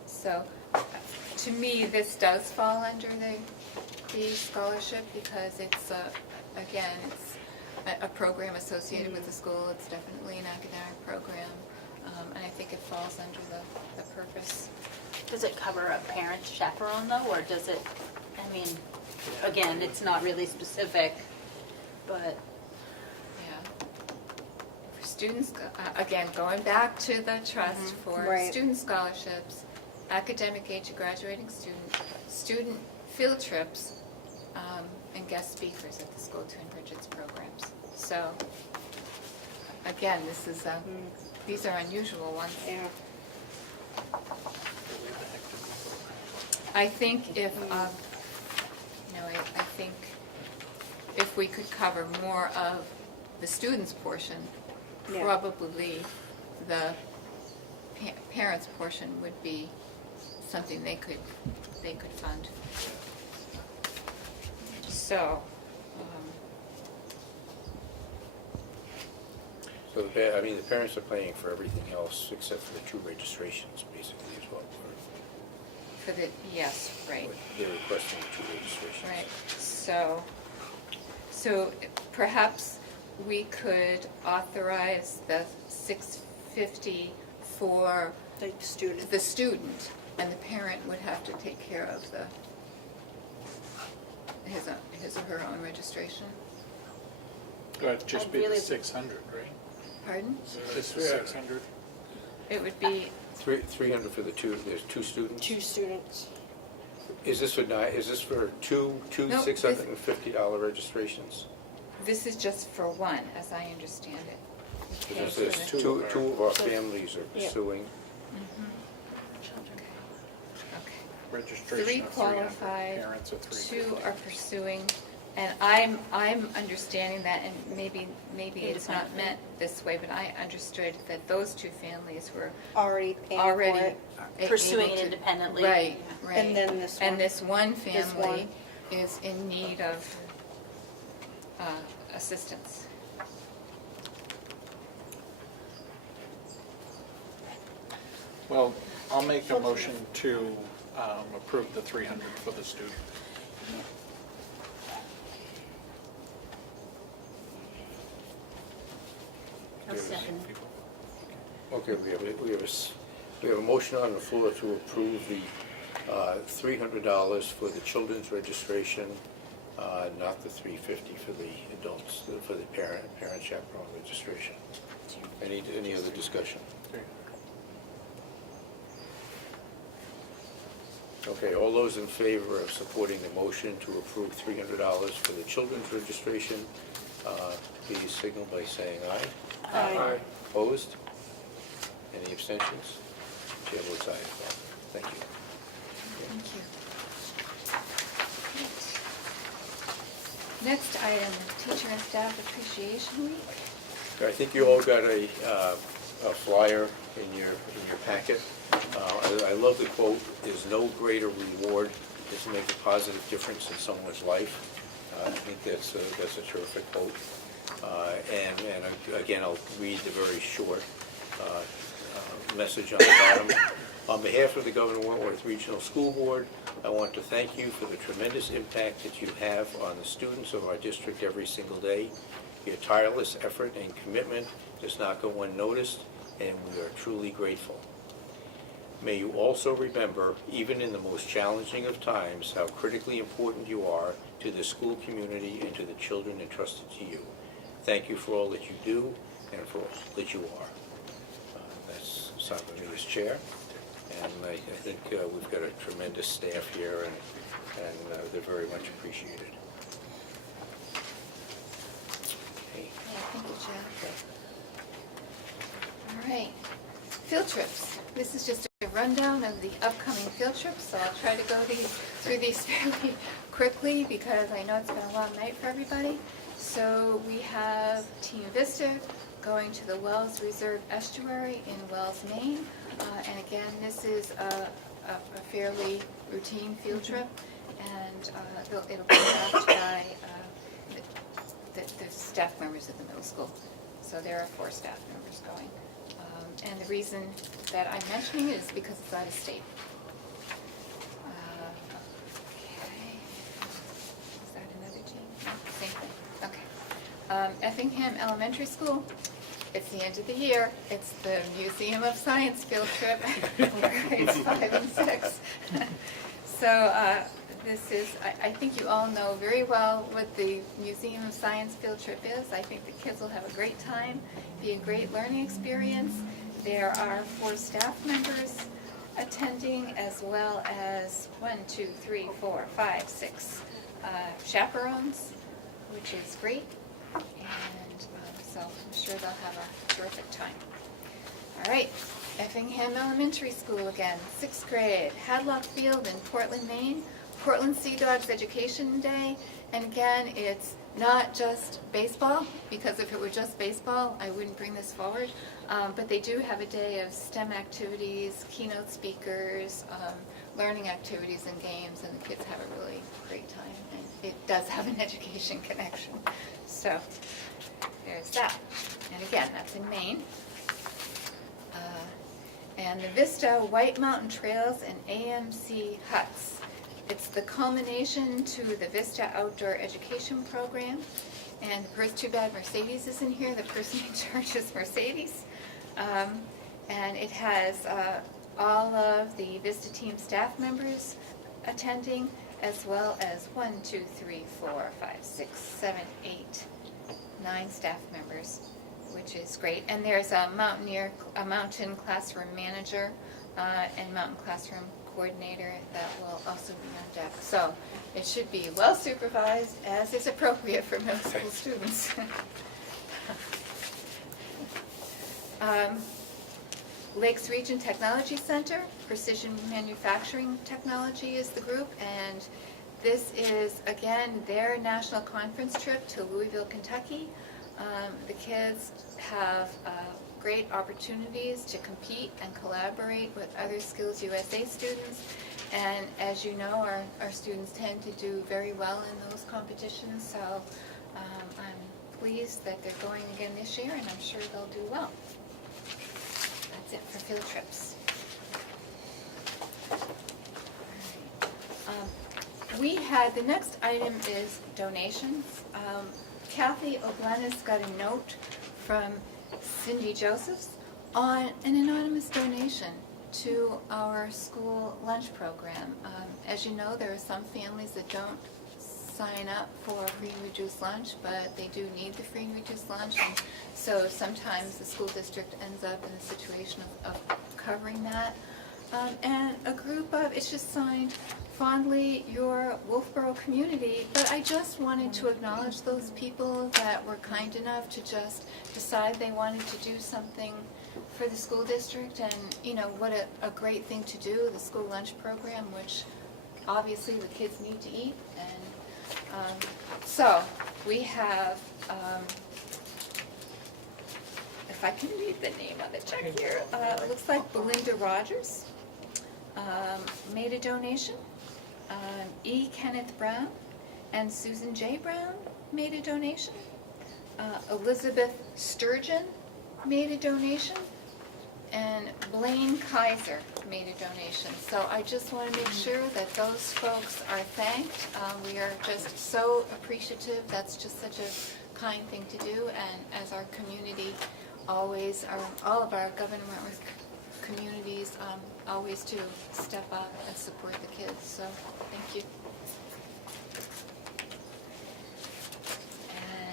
So, to me, this does fall under the scholarship because it's, again, it's a program associated with the school. It's definitely an academic program, and I think it falls under the purpose. Does it cover a parent chaperone though, or does it, I mean, again, it's not really specific, but. Yeah. For students, again, going back to the trust for Right. student scholarships, academic age of graduating student field trips, and guest speakers at the school to enrich its programs. So, again, this is, these are unusual ones. Yeah. I think if, I think if we could cover more of the students' portion, Yeah. probably the parents' portion would be something they could fund. So, So the parents are paying for everything else except for the 2 registrations, basically, as well. for the, yes, right. They're requesting 2 registrations. Right, so perhaps we could authorize the $650 for The student. the student, and the parent would have to take care of his or her own registration. It'd just be the Ideally- 600, right? Pardon? Just the 600? It would be, 300 for the 2, there's 2 students? 2 students. Is this for two No, $650 registrations? this is just for one, as I understand it. Because Okay, there's so the- two of our families are Yeah. pursuing. Okay. Registration 3 of 300, qualified, parents of 2 350. are pursuing, and I'm understanding that, and maybe it's not meant this way, but I understood that those 2 families were Already paying for already it. Pursuing able to- independently. Right, right. And then this one. And this one This family one. is in need of assistance. Well, I'll make a motion to approve the 300 for the student. I'll second. Okay, we have a motion on the floor to approve the $300 for the children's registration, not the $350 for the adults, for the parent chaperone registration. Any other discussion? Okay, all those in favor of supporting the motion to approve $300 for the children's registration, please signal by saying aye. Aye. Opposed? Any abstentions? Chair votes aye as well. Thank you. Thank you. Next item, Teacher and Staff Appreciation Week. I think you all got a flyer in your packet. I love the quote, "There's no greater reward than to make a positive difference in someone's life." I think that's a terrific quote. And again, I'll read the very short message on the bottom. On behalf of the Wentworth Regional School Board, I want to thank you for the tremendous impact that you have on the students of our district every single day. Your tireless effort and commitment does not go unnoticed, and we are truly grateful. May you also remember, even in the most challenging of times, how critically important you are to the school community and to the children entrusted to you. Thank you for all that you do and for all that you are. That's signed by me as chair, and I think we've got a tremendous staff here, and they're very much appreciated. Okay. Yeah, thank you, Jen. All right, field trips. This is just a rundown of the upcoming field trips, so I'll try to go through these fairly quickly because I know it's been a long night for everybody. So we have Team Vista going to the Wells Reserve Estuary in Wells, Maine. And again, this is a fairly routine field trip, and it'll be staffed by the staff members at the middle school. So there are 4 staff members going. And the reason that I'm mentioning it is because it's out of state. Okay. Is that another team? No, same thing. Okay. Effingham Elementary School. It's the end of the year. It's the Museum of Science field trip for grades 5 and 6. So this is, I think you all know very well what the Museum of Science field trip is. I think the kids will have a great time, be a great learning experience. There are 4 staff members attending, as well as 6 chaperones, which is great. And so I'm sure they'll have a terrific time. All right, Effingham Elementary School again, 6th grade, Hadlock Field in Portland, Maine, Portland Sea Dogs Education Day. And again, it's not just baseball, because if it were just baseball, I wouldn't bring this forward. But they do have a day of STEM activities, keynote speakers, learning activities and games, and the kids have a really great time. And it does have an education connection. So there's that. And again, that's in Maine. And the Vista White Mountain Trails and AMC Huts. It's the culmination to the Vista Outdoor Education Program. And first, too bad Mercedes isn't here. The person in charge is Mercedes. And it has all of the Vista team staff members attending, as well as 9 staff members, which is great. And there's a mountain classroom manager and mountain classroom coordinator that will also be on deck. So it should be well supervised, as is appropriate for middle school students. Lakes Region Technology Center, Precision Manufacturing Technology is the group, and this is, again, their national conference trip to Louisville, Kentucky. The kids have great opportunities to compete and collaborate with other Skills USA students. And as you know, our students tend to do very well in those competitions, so I'm pleased that they're going again this year, and I'm sure they'll do well. That's it for field trips. The next item is donations. Kathy O'Blennis got a note from Cindy Josephs on an anonymous donation to our school lunch program. As you know, there are some families that don't sign up for free and reduced lunch, but they do need the free and reduced lunch, and so sometimes the school district ends up in a situation of covering that. And a group of, it's just signed, Fondly Your Wolfboro Community, but I just wanted to acknowledge those people that were kind enough to just decide they wanted to do something for the school district, and you know, what a great thing to do, the school lunch program, which obviously the kids need to eat. And so we have, if I can read the name of the check here, it looks like Belinda Rogers made a donation. E. Kenneth Brown and Susan J. Brown made a donation. Elizabeth Sturgeon made a donation. And Blaine Kaiser made a donation. So I just want to make sure that those folks are thanked. We are just so appreciative. That's just such a kind thing to do. And as our community always, all of our Government communities always do step up and support the kids. So thank you.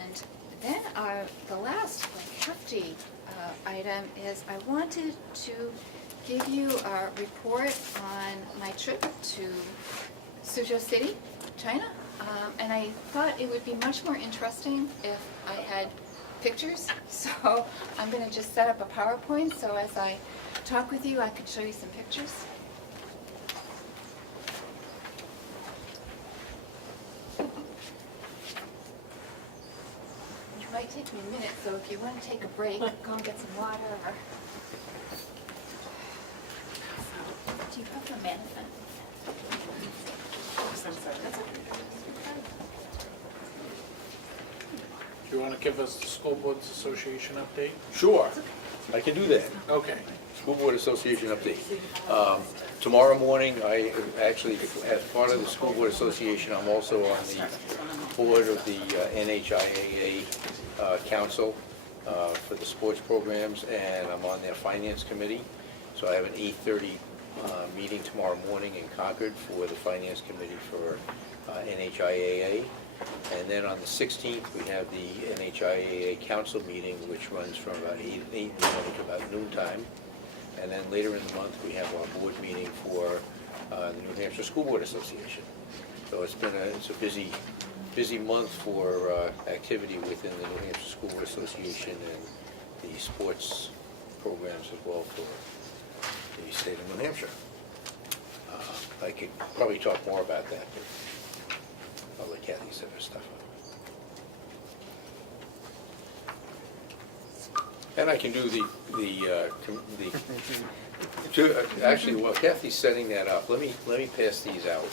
And then the last hefty item is I wanted to give you a report on my trip to Suzhou City, China. And I thought it would be much more interesting if I had pictures. So I'm going to just set up a PowerPoint so as I talk with you, I could show you some pictures. It might take me a minute, so if you want to take a break, go and get some water. Or... Do you have the management? That's okay. Do you want to give us the School Boards Association update? Sure, I can do that. Okay. School Board Association update. Tomorrow morning, I actually, as part of the School Board Association, I'm also on the board of the NHIAA Council for the sports programs, and I'm on their finance committee. So I have an 8:30 meeting tomorrow morning in Concord for the finance committee for NHIAA. And then on the 16th, we have the NHIAA Council meeting, which runs from about 8 to about noontime. And then later in the month, we have our board meeting for the New Hampshire School Board Association. So it's a busy month for activity within the New Hampshire School Board Association and the sports programs as well for the state of New Hampshire. I could probably talk more about that, but I'll let Kathy set her stuff up. And I can do actually, while Kathy's setting that up, let me pass these out.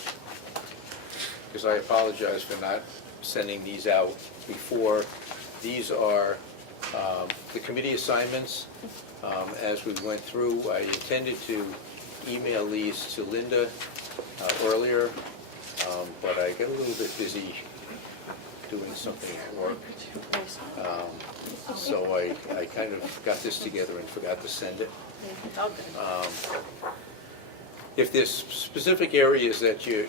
Because I apologize for not sending these out before. These are the committee assignments. As we went through, I intended to email these to Linda earlier, but I got a little bit busy doing something at work. So I kind of got this together and forgot to send it. If there's specific areas that you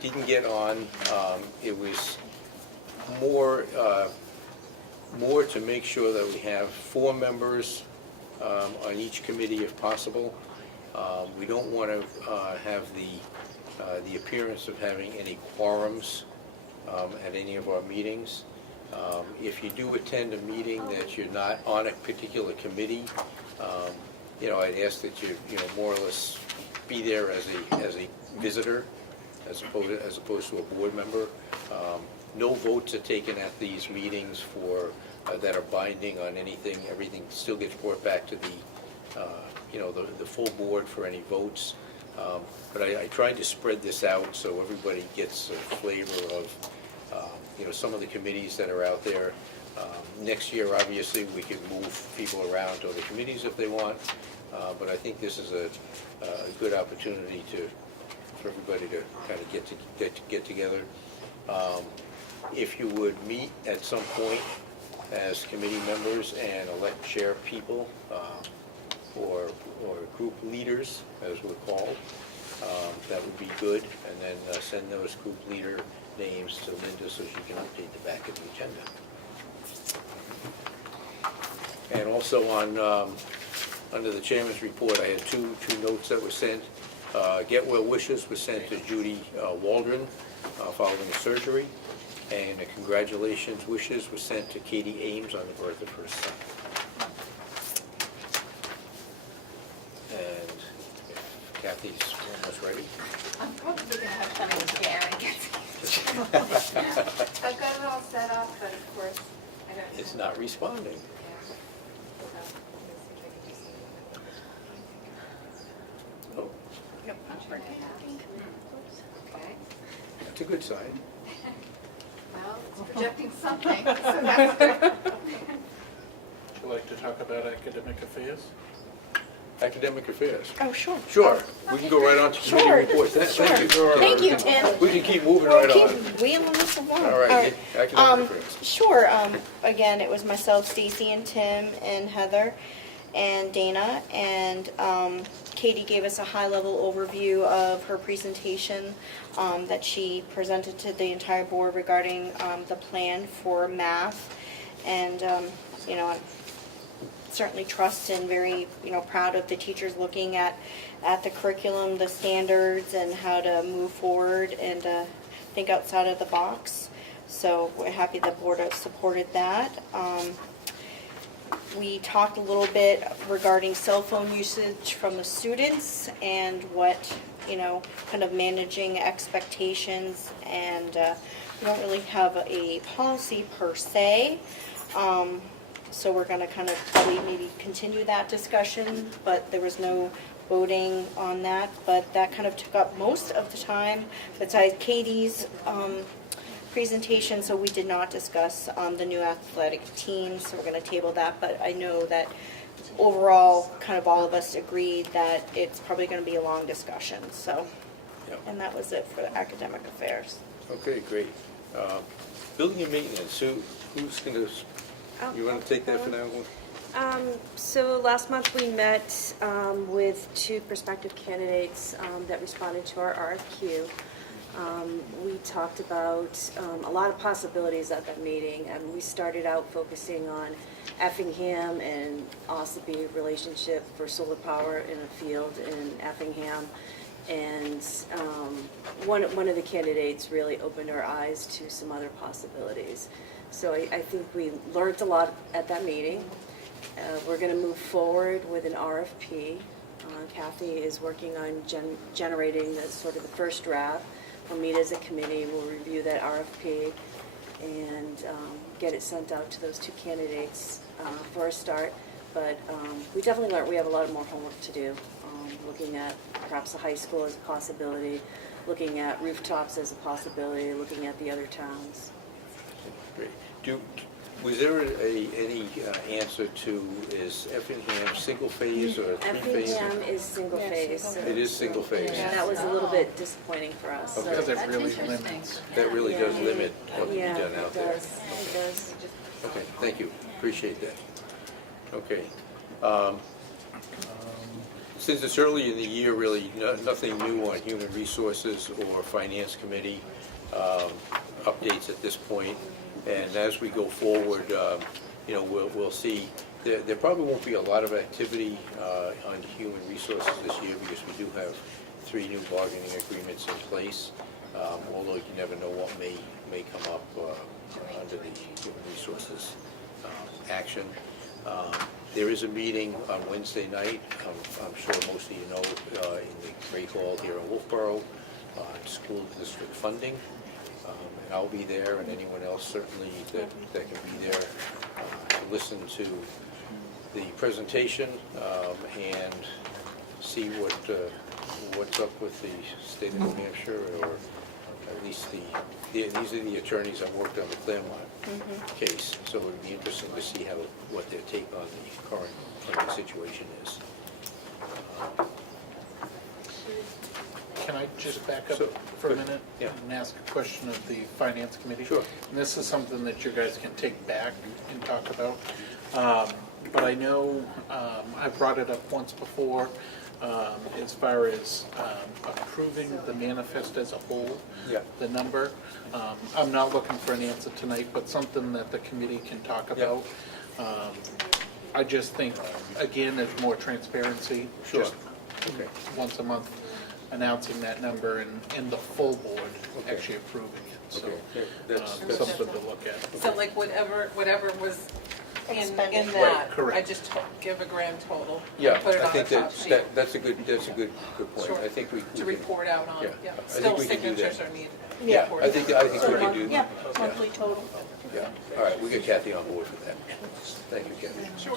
didn't get on, it was more to make sure that we have 4 members on each committee if possible. We don't want to have the appearance of having any quorums at any of our meetings. If you do attend a meeting that you're not on a particular committee, I'd ask that you more or less be there as a visitor, as opposed to a board member. No votes are taken at these meetings that are binding on anything. Everything still gets brought back to the full board for any votes. But I tried to spread this out so everybody gets a flavor of some of the committees that are out there. Next year, obviously, we can move people around to other committees if they want, but I think this is a good opportunity for everybody to kind of get together. If you would meet at some point as committee members and elect chair people or group leaders, as we're called, that would be good, and then send those group leader names to Linda so she can update the back of the agenda. And also under the chairman's report, I had two notes that were sent. Get well wishes was sent to Judy Waldron following the surgery, and a congratulations wishes was sent to Katie Ames on the birth of her son. And if Kathy's almost ready. I'm probably going to have fun with Gary. I've got it all set up, but of course, I don't know. It's not responding. Oh, Yep. Okay. that's a good sign. Well, it's projecting something, so that's good. Would you like to talk about academic affairs? Academic affairs. Oh, sure. Sure, we can go right on to committee Sure. reports. Thank you. Thank you, Tim. We can keep moving We'll right keep on. wheeling this along. All right, academic affairs. Sure. Again, it was myself, Stacy, and Tim, and Heather, and Dana, and Katie gave us a high-level overview of her presentation that she presented to the entire board regarding the plan for math, and I certainly trust and very proud of the teachers looking at the curriculum, the standards, and how to move forward and think outside of the box. So we're happy the board has supported that. We talked a little bit regarding cell phone usage from the students and what, kind of managing expectations, and we don't really have a policy per se. So we're going to kind of probably maybe continue that discussion, but there was no voting on that. But that kind of took up most of the time besides Katie's presentation, so we did not discuss the new athletic team, so we're going to table that. But I know that overall, kind of all of us agreed that it's probably going to be a long discussion. So, Yep. And that was it for the academic affairs. Okay, great. Building and maintenance, who's going to, you want to take that for now? So last month we met with 2 prospective candidates that responded to our RFQ. We talked about a lot of possibilities at that meeting, and we started out focusing on Effingham and Ossipee relationship for solar power in a field in Effingham. And one of the candidates really opened our eyes to some other possibilities. So I think we learned a lot at that meeting. We're going to move forward with an RFP Kathy is working on generating the sort of the first draft. We'll meet as a committee, we'll review that RFP, and get it sent out to those two candidates for a start. But we definitely learned we have a lot more homework to do, looking at perhaps the high school as a possibility, looking at rooftops as a possibility, looking at the other towns. Great. Was there any answer to, is Effingham single phase or three phase? Effingham is single phase. It is single phase. And that was a little bit disappointing for us. Okay. Because it That's really interesting. limits. That really does limit what can be Yeah, done out it there. does, it does. Okay, thank you, appreciate that. Okay. Since it's early in the year, really, nothing new on human resources or finance committee updates at this point. And as we go forward, we'll see. There probably won't be a lot of activity on human resources this year because we do have 3 new bargaining agreements in place. Although you never know what may come up under the human resources action. There is a meeting on Wednesday night, I'm sure most of you know, in the Great Hall here in Wolfboro, on school district funding. And I'll be there, and anyone else certainly that can be there to listen to the presentation and see what's up with the state of New Hampshire, or at least these are the attorneys that worked on the Claremont case, so it would be interesting to see what their take on the current situation is. Can I just back up So, for a good. minute? Yeah. And ask a question of the finance committee? Sure. And this is something that you guys can take back and talk about. But I know I brought it up once before, as far as approving the manifest as a whole, Yeah. the number. I'm not looking for an answer tonight, but something that the committee can talk Yeah. about. I just think, again, there's more transparency. Sure. Just Okay. once a month announcing that number and the full board Okay. actually approving it. So Okay. That's something to look at. So like whatever was in Expended. that, Right, correct. I just give a grand total. Yeah, and put it I on think the top sheet that's a good point. Sure. I think we to can- report out on, Yeah. yeah. I think Still we can do that. signatures are needed. Yeah, Report I out. think we can do. Yeah, monthly total. Yeah, all right, we get Kathy on board for that. Thank you, Kathy. Sure.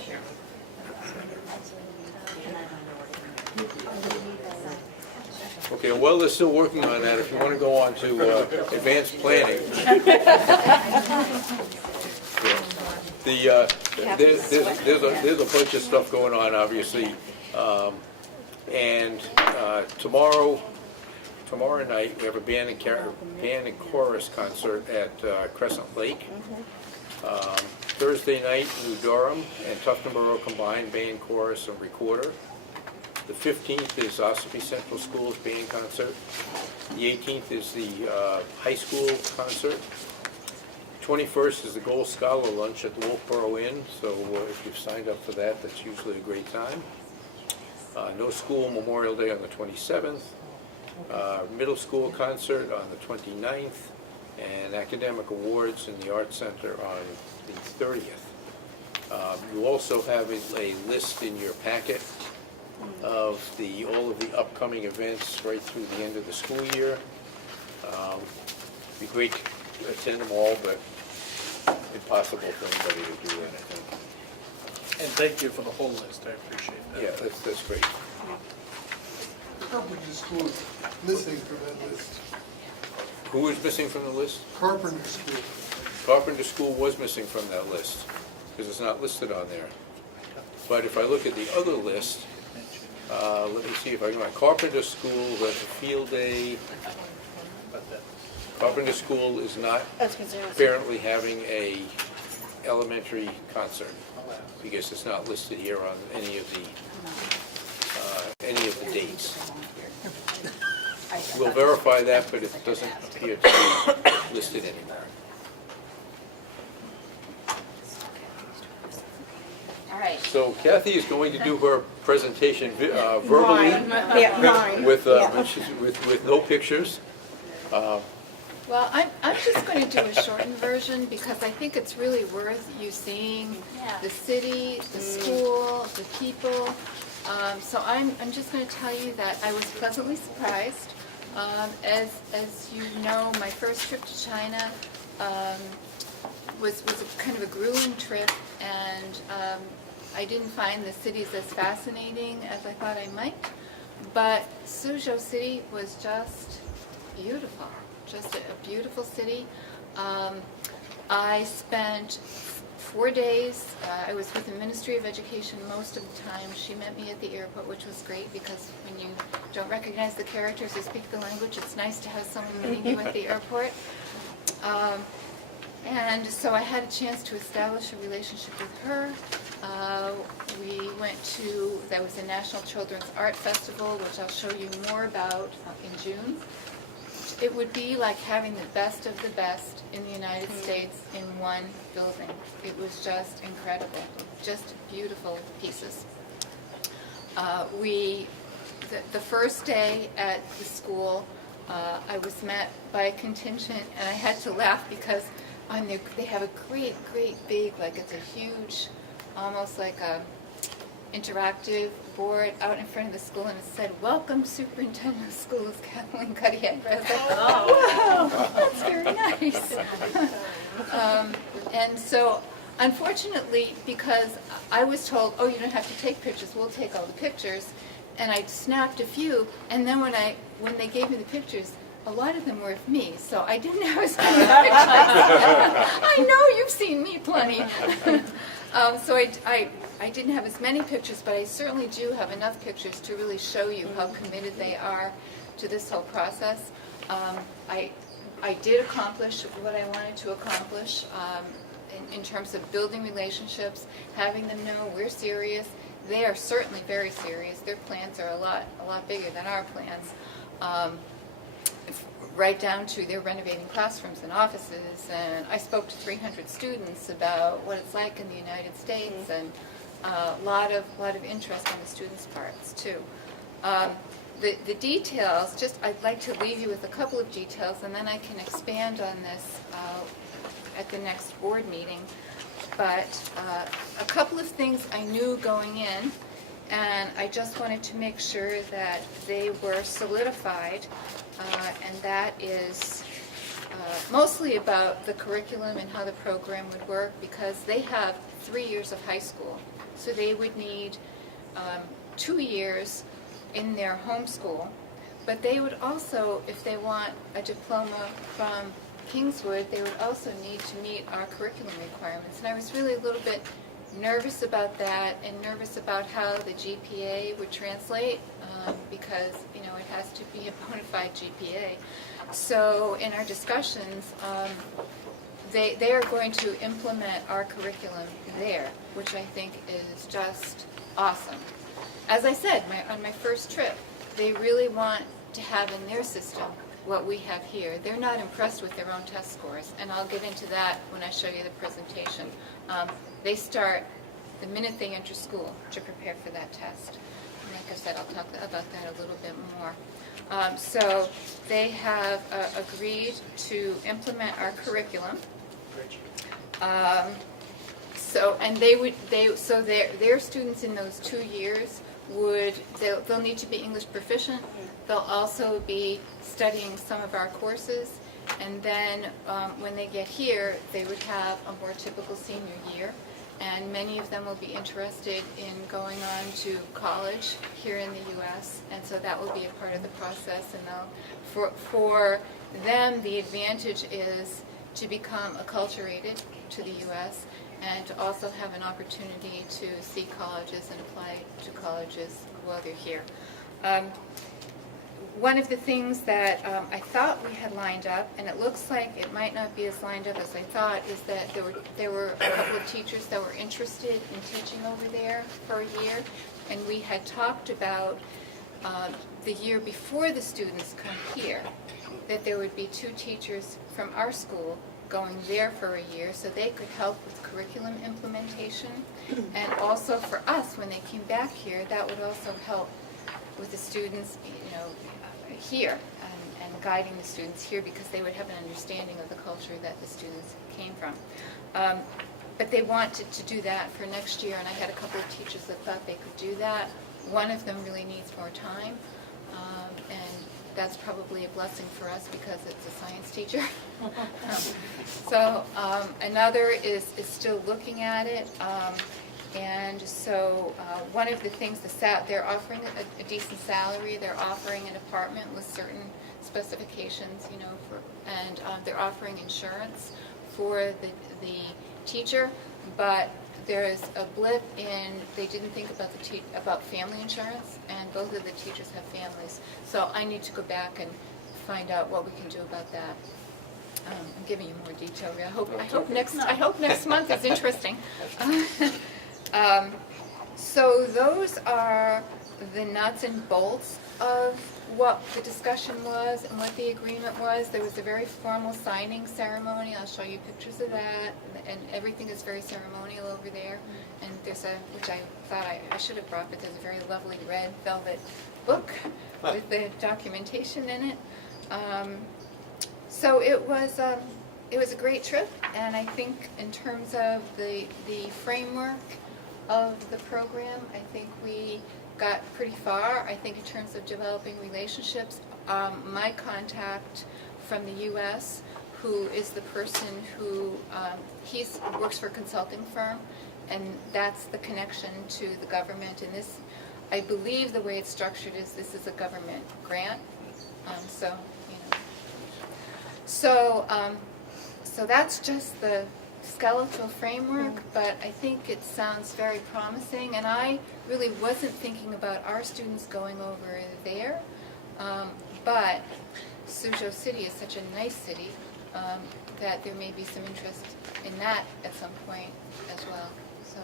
Okay, and while they're still working on that, if you want to go on to advanced planning. There's a bunch of stuff going on, obviously. And tomorrow night, we have a band and chorus concert at Crescent Lake. Thursday night, New Durham and Tufton Borough combined band, chorus, and recorder. The 15th is Ossipee Central School's band concert. The 18th is the high school concert. 21st is the Gold Scholar Lunch at the Wolfboro Inn, so if you've signed up for that, that's usually a great time. No school Memorial Day on the 27th. Middle school concert on the 29th, and academic awards in the Arts Center on the 30th. You also have a list in your packet of all of the upcoming events right through the end of the school year. It'd be great to attend them all, but impossible for anybody to do that, I think. And thank you for the whole list, I appreciate that. Yeah, that's great. Carpenter School is missing from that list. Who is missing from the list? Carpenter School. Carpenter School was missing from that list, because it's not listed on there. But if I look at the other list, let me see if I can, Carpenter School has a field day. Carpenter School is not apparently having a elementary concert, because it's not listed here on any of the dates. We'll verify that, but it doesn't appear to be listed anymore. All right. So Kathy is going to do her presentation verbally Mine. with no pictures. Well, I'm just going to do a shortened version because I think it's really worth you seeing the city, the school, the people. So I'm just going to tell you that I was pleasantly surprised. As you know, my first trip to China was a kind of a grueling trip, and I didn't find the cities as fascinating as I thought I might. But Suzhou City was just beautiful, just a beautiful city. I spent 4 days. I was with the Ministry of Education most of the time. She met me at the airport, which was great because when you don't recognize the characters or speak the language, it's nice to have someone meeting you at the airport. And so I had a chance to establish a relationship with her. We went to, there was a National Children's Art Festival, which I'll show you more about in June. It would be like having the best of the best in the United States in one building. It was just incredible, just beautiful pieces. The first day at the school, I was met by a contingent, and I had to laugh because they have a great big, like it's a huge, almost like a interactive board out in front of the school, and it said, "Welcome, Superintendent of Schools, Kathleen Cuddy-Head." I was like, "Oh, that's very nice." And so, unfortunately, because I was told, "Oh, you don't have to take pictures, we'll take all the pictures," and I snapped a few, and then when they gave me the pictures, a lot of them were of me, so I didn't have as many pictures. I know you've seen me plenty. So I didn't have as many pictures, but I certainly do have enough pictures to really show you how committed they are to this whole process. I did accomplish what I wanted to accomplish in terms of building relationships, having them know we're serious. They are certainly very serious. Their plans are a lot bigger than our plans. Right down to they're renovating classrooms and offices, and I spoke to 300 students about what it's like in the United States, and a lot of interest on the students' parts too. The details, I'd like to leave you with a couple of details, and then I can expand on this at the next board meeting. But a couple of things I knew going in, and I just wanted to make sure that they were solidified, and that is mostly about the curriculum and how the program would work, because they have 3 years of high school. So they would need 2 years in their home school, but they would also, if they want a diploma from Kingswood, they would also need to meet our curriculum requirements. And I was really a little bit nervous about that, and nervous about how the GPA would translate, because it has to be a bona fide GPA. So in our discussions, they are going to implement our curriculum there, which I think is just awesome. As I said, on my first trip, they really want to have in their system what we have here. They're not impressed with their own test scores, and I'll get into that when I show you the presentation. They start the minute they enter school to prepare for that test. And like I said, I'll talk about that a little bit more. So they have agreed to implement our curriculum. Their students in those 2 years they'll need to be English proficient. They'll also be studying some of our courses, and then when they get here, they would have a more typical senior year, and many of them will be interested in going on to college here in the U.S., and so that will be a part of the process. And for them, the advantage is to become acculturated to the U.S. and to also have an opportunity to see colleges and apply to colleges while they're here. One of the things that I thought we had lined up, and it looks like it might not be as lined up as I thought, is that there were a couple of teachers that were interested in teaching over there for a year, and we had talked about the year before the students come here, that there would be 2 teachers from our school going there for a year so they could help with curriculum implementation, and also for us when they came back here, that would also help with the students, here and guiding the students here, because they would have an understanding of the culture that the students came from. But they wanted to do that for next year, and I had a couple of teachers that thought they could do that. One of them really needs more time, and that's probably a blessing for us because it's a science teacher. So another is still looking at it, and so one of the things, they're offering a decent salary, they're offering an apartment with certain specifications, you know, and they're offering insurance for the teacher, but there's a blip in, they didn't think about about family insurance, and both of the teachers have families. So I need to go back and find out what we can do about that. I'm giving you more detail. I hope next month is interesting. So those are the nuts and bolts of what the discussion was and what the agreement was. There was a very formal signing ceremony. I'll show you pictures of that, and everything is very ceremonial over there. And there's which I thought I should have brought, but there's a very lovely red velvet book with the documentation in it. So it was a great trip, and I think in terms of the framework of the program, I think we got pretty far. I think in terms of developing relationships, my contact from the U.S., who is the person who, he works for a consulting firm, and that's the connection to the government. And this, I believe the way it's structured is this is a government grant. So, you know. So that's just the skeletal framework, but I think it sounds very promising, and I really wasn't thinking about our students going over there, but Suzhou City is such a nice city that there may be some interest in that at some point as well. So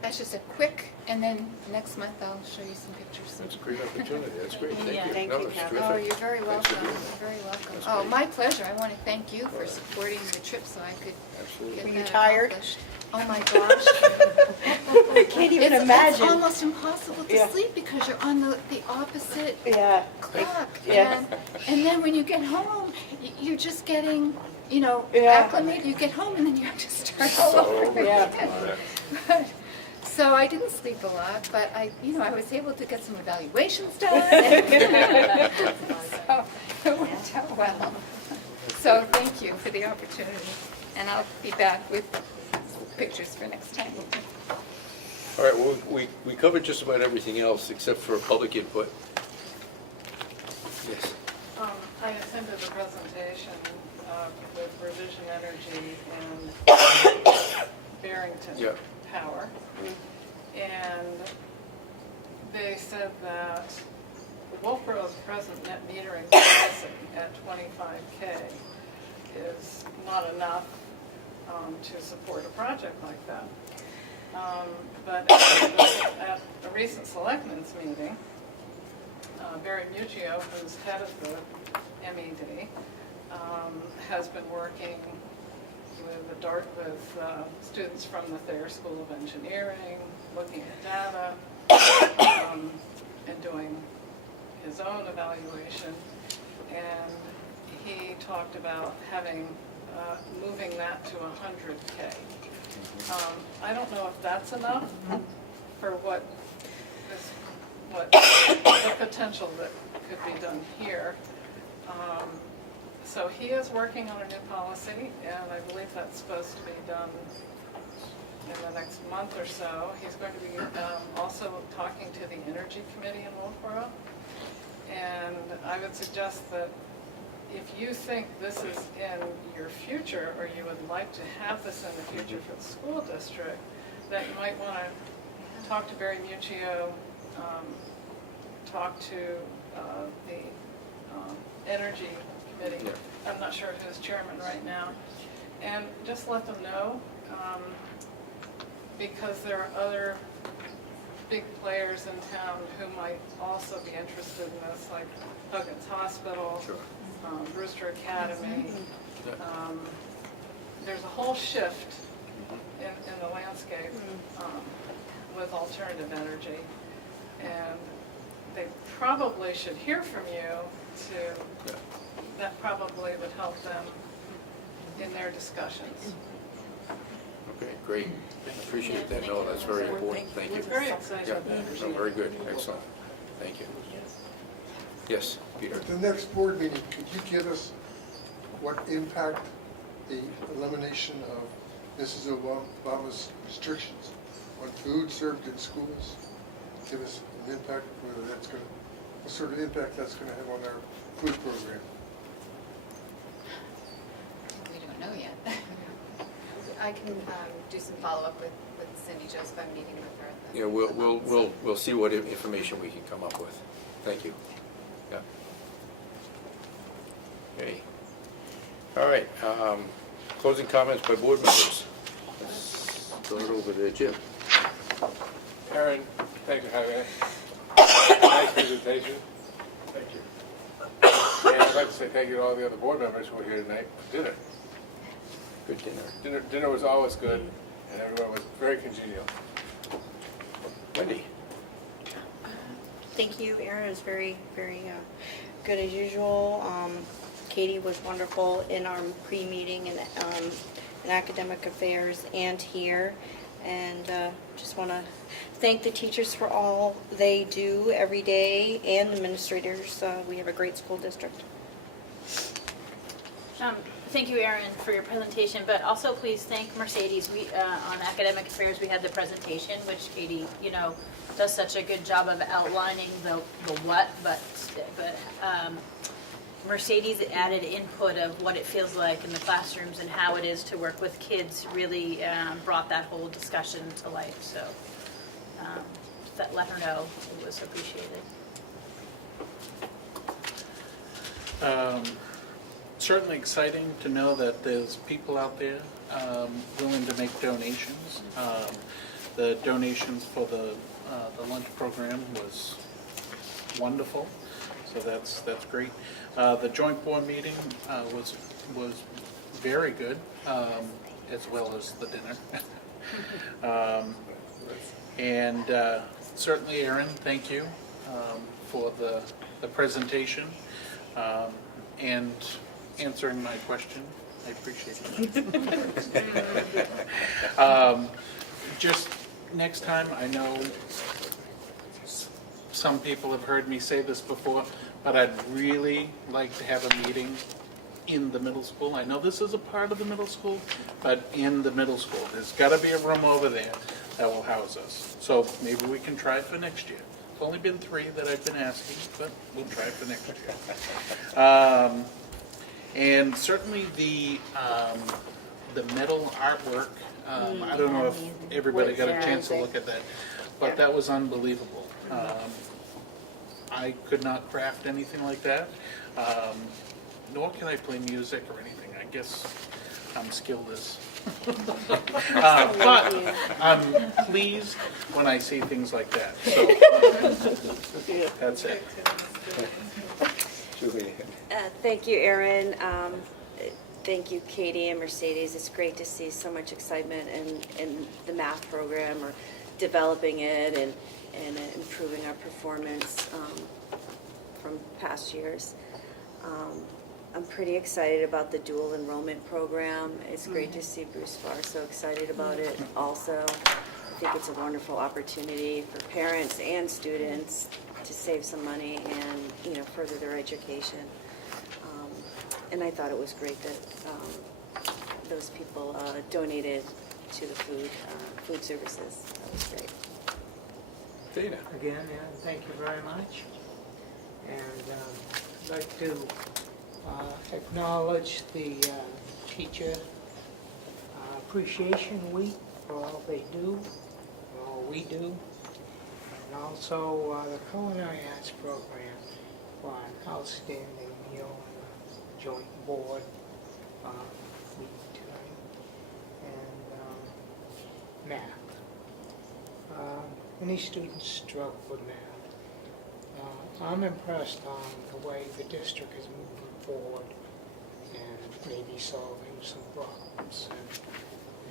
that's just a quick, and then next month I'll show you some pictures. That's a great opportunity. That's great. Thank you. Thank No, you, it's Kathy. Oh, terrific. you're very Thanks for welcome. doing You're very welcome. That's Oh, great. my pleasure. I want to thank you for supporting the trip so I could Absolutely. get Were you that tired? accomplished. Oh my gosh. I can't even It's imagine. almost impossible to Yeah. sleep because you're on the opposite Yeah. clock. Yeah. And then when you get home, you're just getting, you know, Yeah. acclimated. You get home and then you have to start all over Yeah. again. So I didn't sleep a lot, but I was able to get some evaluations done. So it worked out well. So thank you for the opportunity. And I'll be back with pictures for next time. All right, well, we covered just about everything else except for public input. Yes. I attended the presentation with Revision Energy and Barrington Yeah. Power. And they said that Wolfborough's present net metering pricing at 25K is not enough to support a project like that. But at a recent selectmen's meeting, Barry Muccio, who's head of the MED, has been working with students from the Thayer School of Engineering, looking at data, and doing his own evaluation. And he talked about moving that to 100K. I don't know if that's enough for what the potential that could be done here. So he is working on a new policy, and I believe that's supposed to be done in the next month or so. He's going to be also talking to the Energy Committee in Wolfboro. And I would suggest that if you think this is in your future, or you would like to have this in the future for the school district, that you might want to talk to Barry Muccio, talk to the Energy Committee. Yeah. I'm not sure who's chairman right now. And just let them know, because there are other big players in town who might also be interested in this, like Huggins Hospital, Sure. Brewster Academy. There's a whole shift in the landscape with alternative energy, and they probably should hear from you that probably would help them in their discussions. Okay, great. Appreciate that. No, that's very important. Thank you. Very excited. Yeah, no, very good. Excellent. Thank you. Yes, Peter. At the next board meeting, could you give us what impact the elimination of Mrs. Obama's restrictions on food served in schools? Give us an impact, whether that's going to, what sort of impact that's going to have on our food program. We don't know yet. I can do some follow-up with Cindy Joseph. I'm meeting with her. At the Yeah, we'll see what information we can come up with. Thank you. Yeah. Okay. All right. Closing comments by board members. Let's go it over to Jim. Aaron, thank you for having us. Nice presentation. Thank you. And I'd like to say thank you to all the other board members who were here tonight for dinner. Good dinner. Dinner was always good, and everyone was very congenial. Wendy. Thank you, Erin. It was very, very good as usual. Katie was wonderful in our pre-meeting and in academic affairs and here. And just want to thank the teachers for all they do every day and administrators. We have a great school district. Thank you, Erin, for your presentation, but also please thank Mercedes. We on academic affairs, we had the presentation, which Katie, does such a good job of outlining the what, but Mercedes added input of what it feels like in the classrooms and how it is to work with kids. Really brought that whole discussion to life. So let her know it was appreciated. Certainly exciting to know that there's people out there willing to make donations. The donations for the lunch program was wonderful, so that's great. The joint board meeting was very good, as well as the dinner. And certainly, Erin, thank you for the presentation and answering my question. I appreciate it. Just next time, I know some people have heard me say this before, but I'd really like to have a meeting in the middle school. I know this is a part of the middle school, but in the middle school. There's got to be a room over there that will house us. So maybe we can try it for next year. It's only been 3 that I've been asking, but we'll try it for next year. And certainly the metal artwork, I don't know if everybody got a chance to look at that, but that was unbelievable. I could not craft anything like that, nor can I play music or anything. I guess I'm skillless. But I'm pleased when I see things like that. So that's it. Julie. Thank you, Erin. Thank you, Katie and Mercedes. It's great to see so much excitement in the math program, or developing it and improving our performance from past years. I'm pretty excited about the dual enrollment program. It's great to see Bruce Farr so excited about it also. I think it's a wonderful opportunity for parents and students to save some money and further their education. And I thought it was great that those people donated to the food services. That was great. Dana. Again, thank you very much. And I'd like to acknowledge the Teacher Appreciation Week for all they do, for all we do, and also the Culinary Arts Program for an outstanding meal on the joint board meeting tonight, and math. Many students struggle with math. I'm impressed on the way the district is moving forward and maybe solving some problems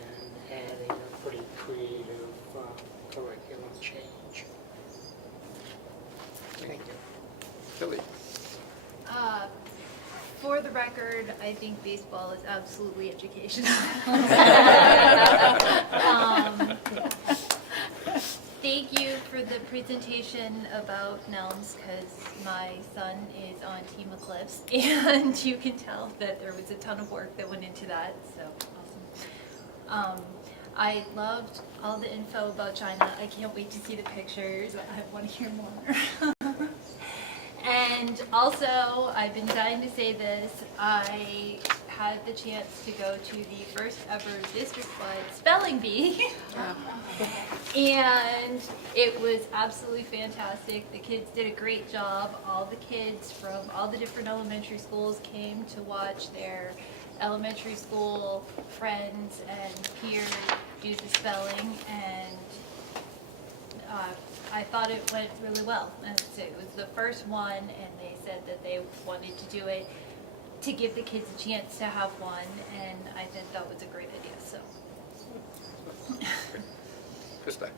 and adding a pretty creative curriculum change. Thank you. Billy. For the record, I think baseball is absolutely educational. Thank you for the presentation about NELMS, because my son is on Team Eclipse, and you can tell that there was a ton of work that went into that, so awesome. I loved all the info about China. I can't wait to see the pictures. I want to hear more. And also, I've been dying to say this, I had the chance to go to the first ever district-wide spelling bee. And it was absolutely fantastic. The kids did a great job. All the kids from all the different elementary schools came to watch their elementary school friends and peers do the spelling, and I thought it went really well. And it was the first one, and they said that they wanted to do it to give the kids a chance to have one, and I think that was a great idea, so. Krista.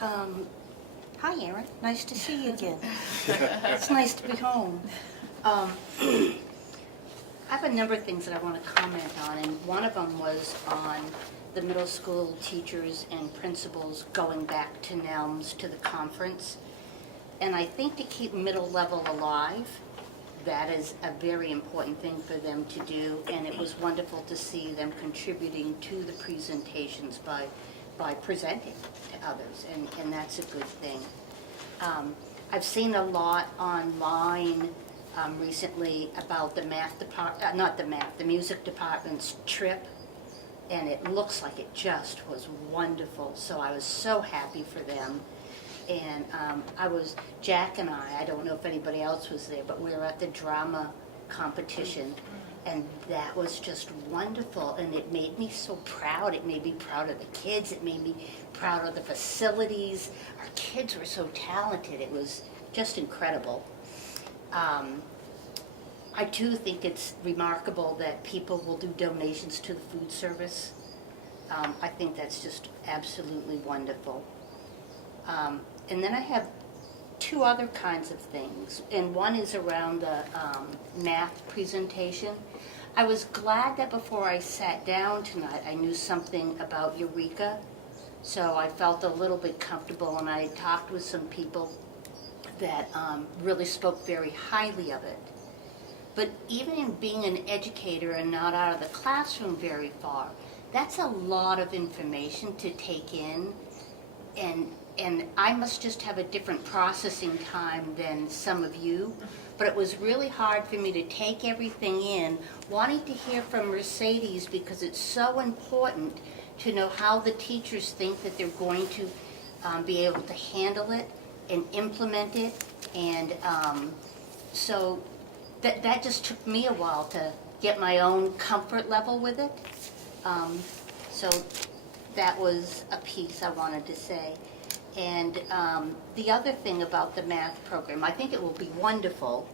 Hi, Erin. Nice to see you again. It's nice to be home. I have a number of things that I want to comment on, and one of them was on the middle school teachers and principals going back to NELMS, to the conference. And I think to keep middle level alive, that is a very important thing for them to do, and it was wonderful to see them contributing to the presentations by presenting to others, and that's a good thing. I've seen a lot online recently about the the music department's trip, and it looks like it just was wonderful, so I was so happy for them. And Jack and I don't know if anybody else was there, but we were at the drama competition, and that was just wonderful, and it made me so proud. It made me proud of the kids. It made me proud of the facilities. Our kids were so talented. It was just incredible. I too think it's remarkable that people will do donations to the food service. I think that's just absolutely wonderful. And then I have two other kinds of things, and one is around the math presentation. I was glad that before I sat down tonight, I knew something about Eureka, so I felt a little bit comfortable, and I talked with some people that really spoke very highly of it. But even in being an educator and not out of the classroom very far, that's a lot of information to take in, and I must just have a different processing time than some of you, but it was really hard for me to take everything in, wanting to hear from Mercedes, because it's so important to know how the teachers think that they're going to be able to handle it and implement it, and so that just took me a while to get my own comfort level with it. So that was a piece I wanted to say. And the other thing about the math program, I think it will be wonderful.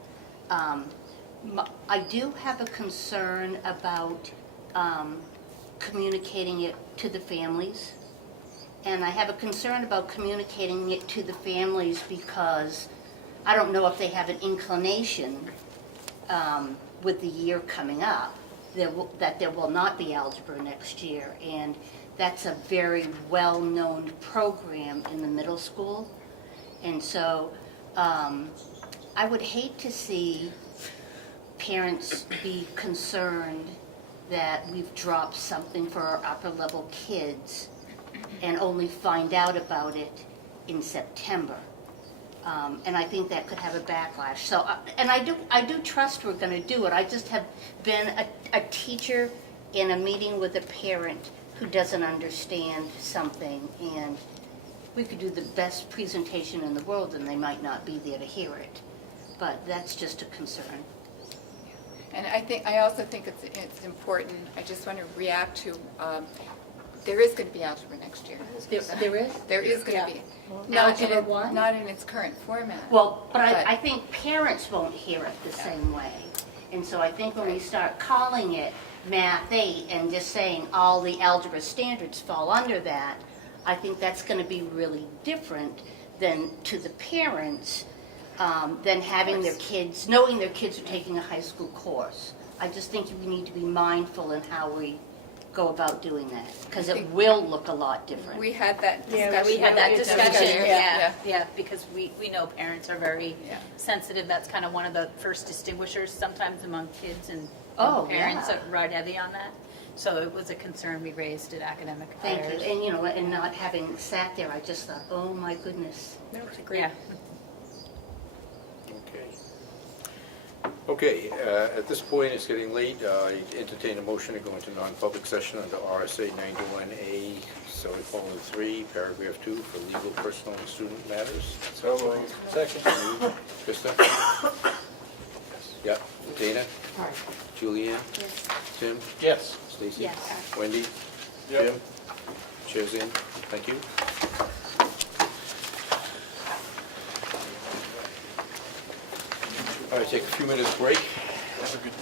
I do have a concern about communicating it to the families. And I have a concern about communicating it to the families because I don't know if they have an inclination with the year coming up that there will not be algebra next year. And that's a very well-known program in the middle school. And so I would hate to see parents be concerned that we've dropped something for our upper level kids and only find out about it in September. And I think that could have a backlash. So, and I do trust we're going to do it. I just have been a teacher in a meeting with a parent who doesn't understand something, and we could do the best presentation in the world and they might not be there to hear it. But that's just a concern. And I also think it's important, I just want to react to, there is going to be algebra next year. There is? There is going to Yeah. be. Algebra 1? Not in its current format. Well, but I think parents won't hear it the same way. And so I think when we start calling it Math 8 and just saying all the algebra standards fall under that, I think that's going to be really different than to the parents. than having their kids, knowing their kids are taking a high school course. I just think we need to be mindful in how we go about doing that, because it will look a lot different. We had that Yeah, discussion. We had that discussion, Yeah. yeah, because we know parents are very Yeah. sensitive. That's kind of one of the first distinguishers sometimes among kids and Oh, parents yeah. that ride heavy on that. So it was a concern we raised at Academic Thank Affairs. you, and and not having sat there, I just thought, oh my goodness. No, it's a great. Yeah. Okay, at this point, it's getting late. I entertain a motion to go into non-public session under RSA 91A, semicolon 3, paragraph 2, for legal, personal, and student matters. So moved. Second. Krista? Yeah. Dana? Julianne? Yes. Tim? Yes. Stacy? Yes. Wendy? Yep. Jim? Chair's in. Thank you. All right, take a few minutes break. Have a good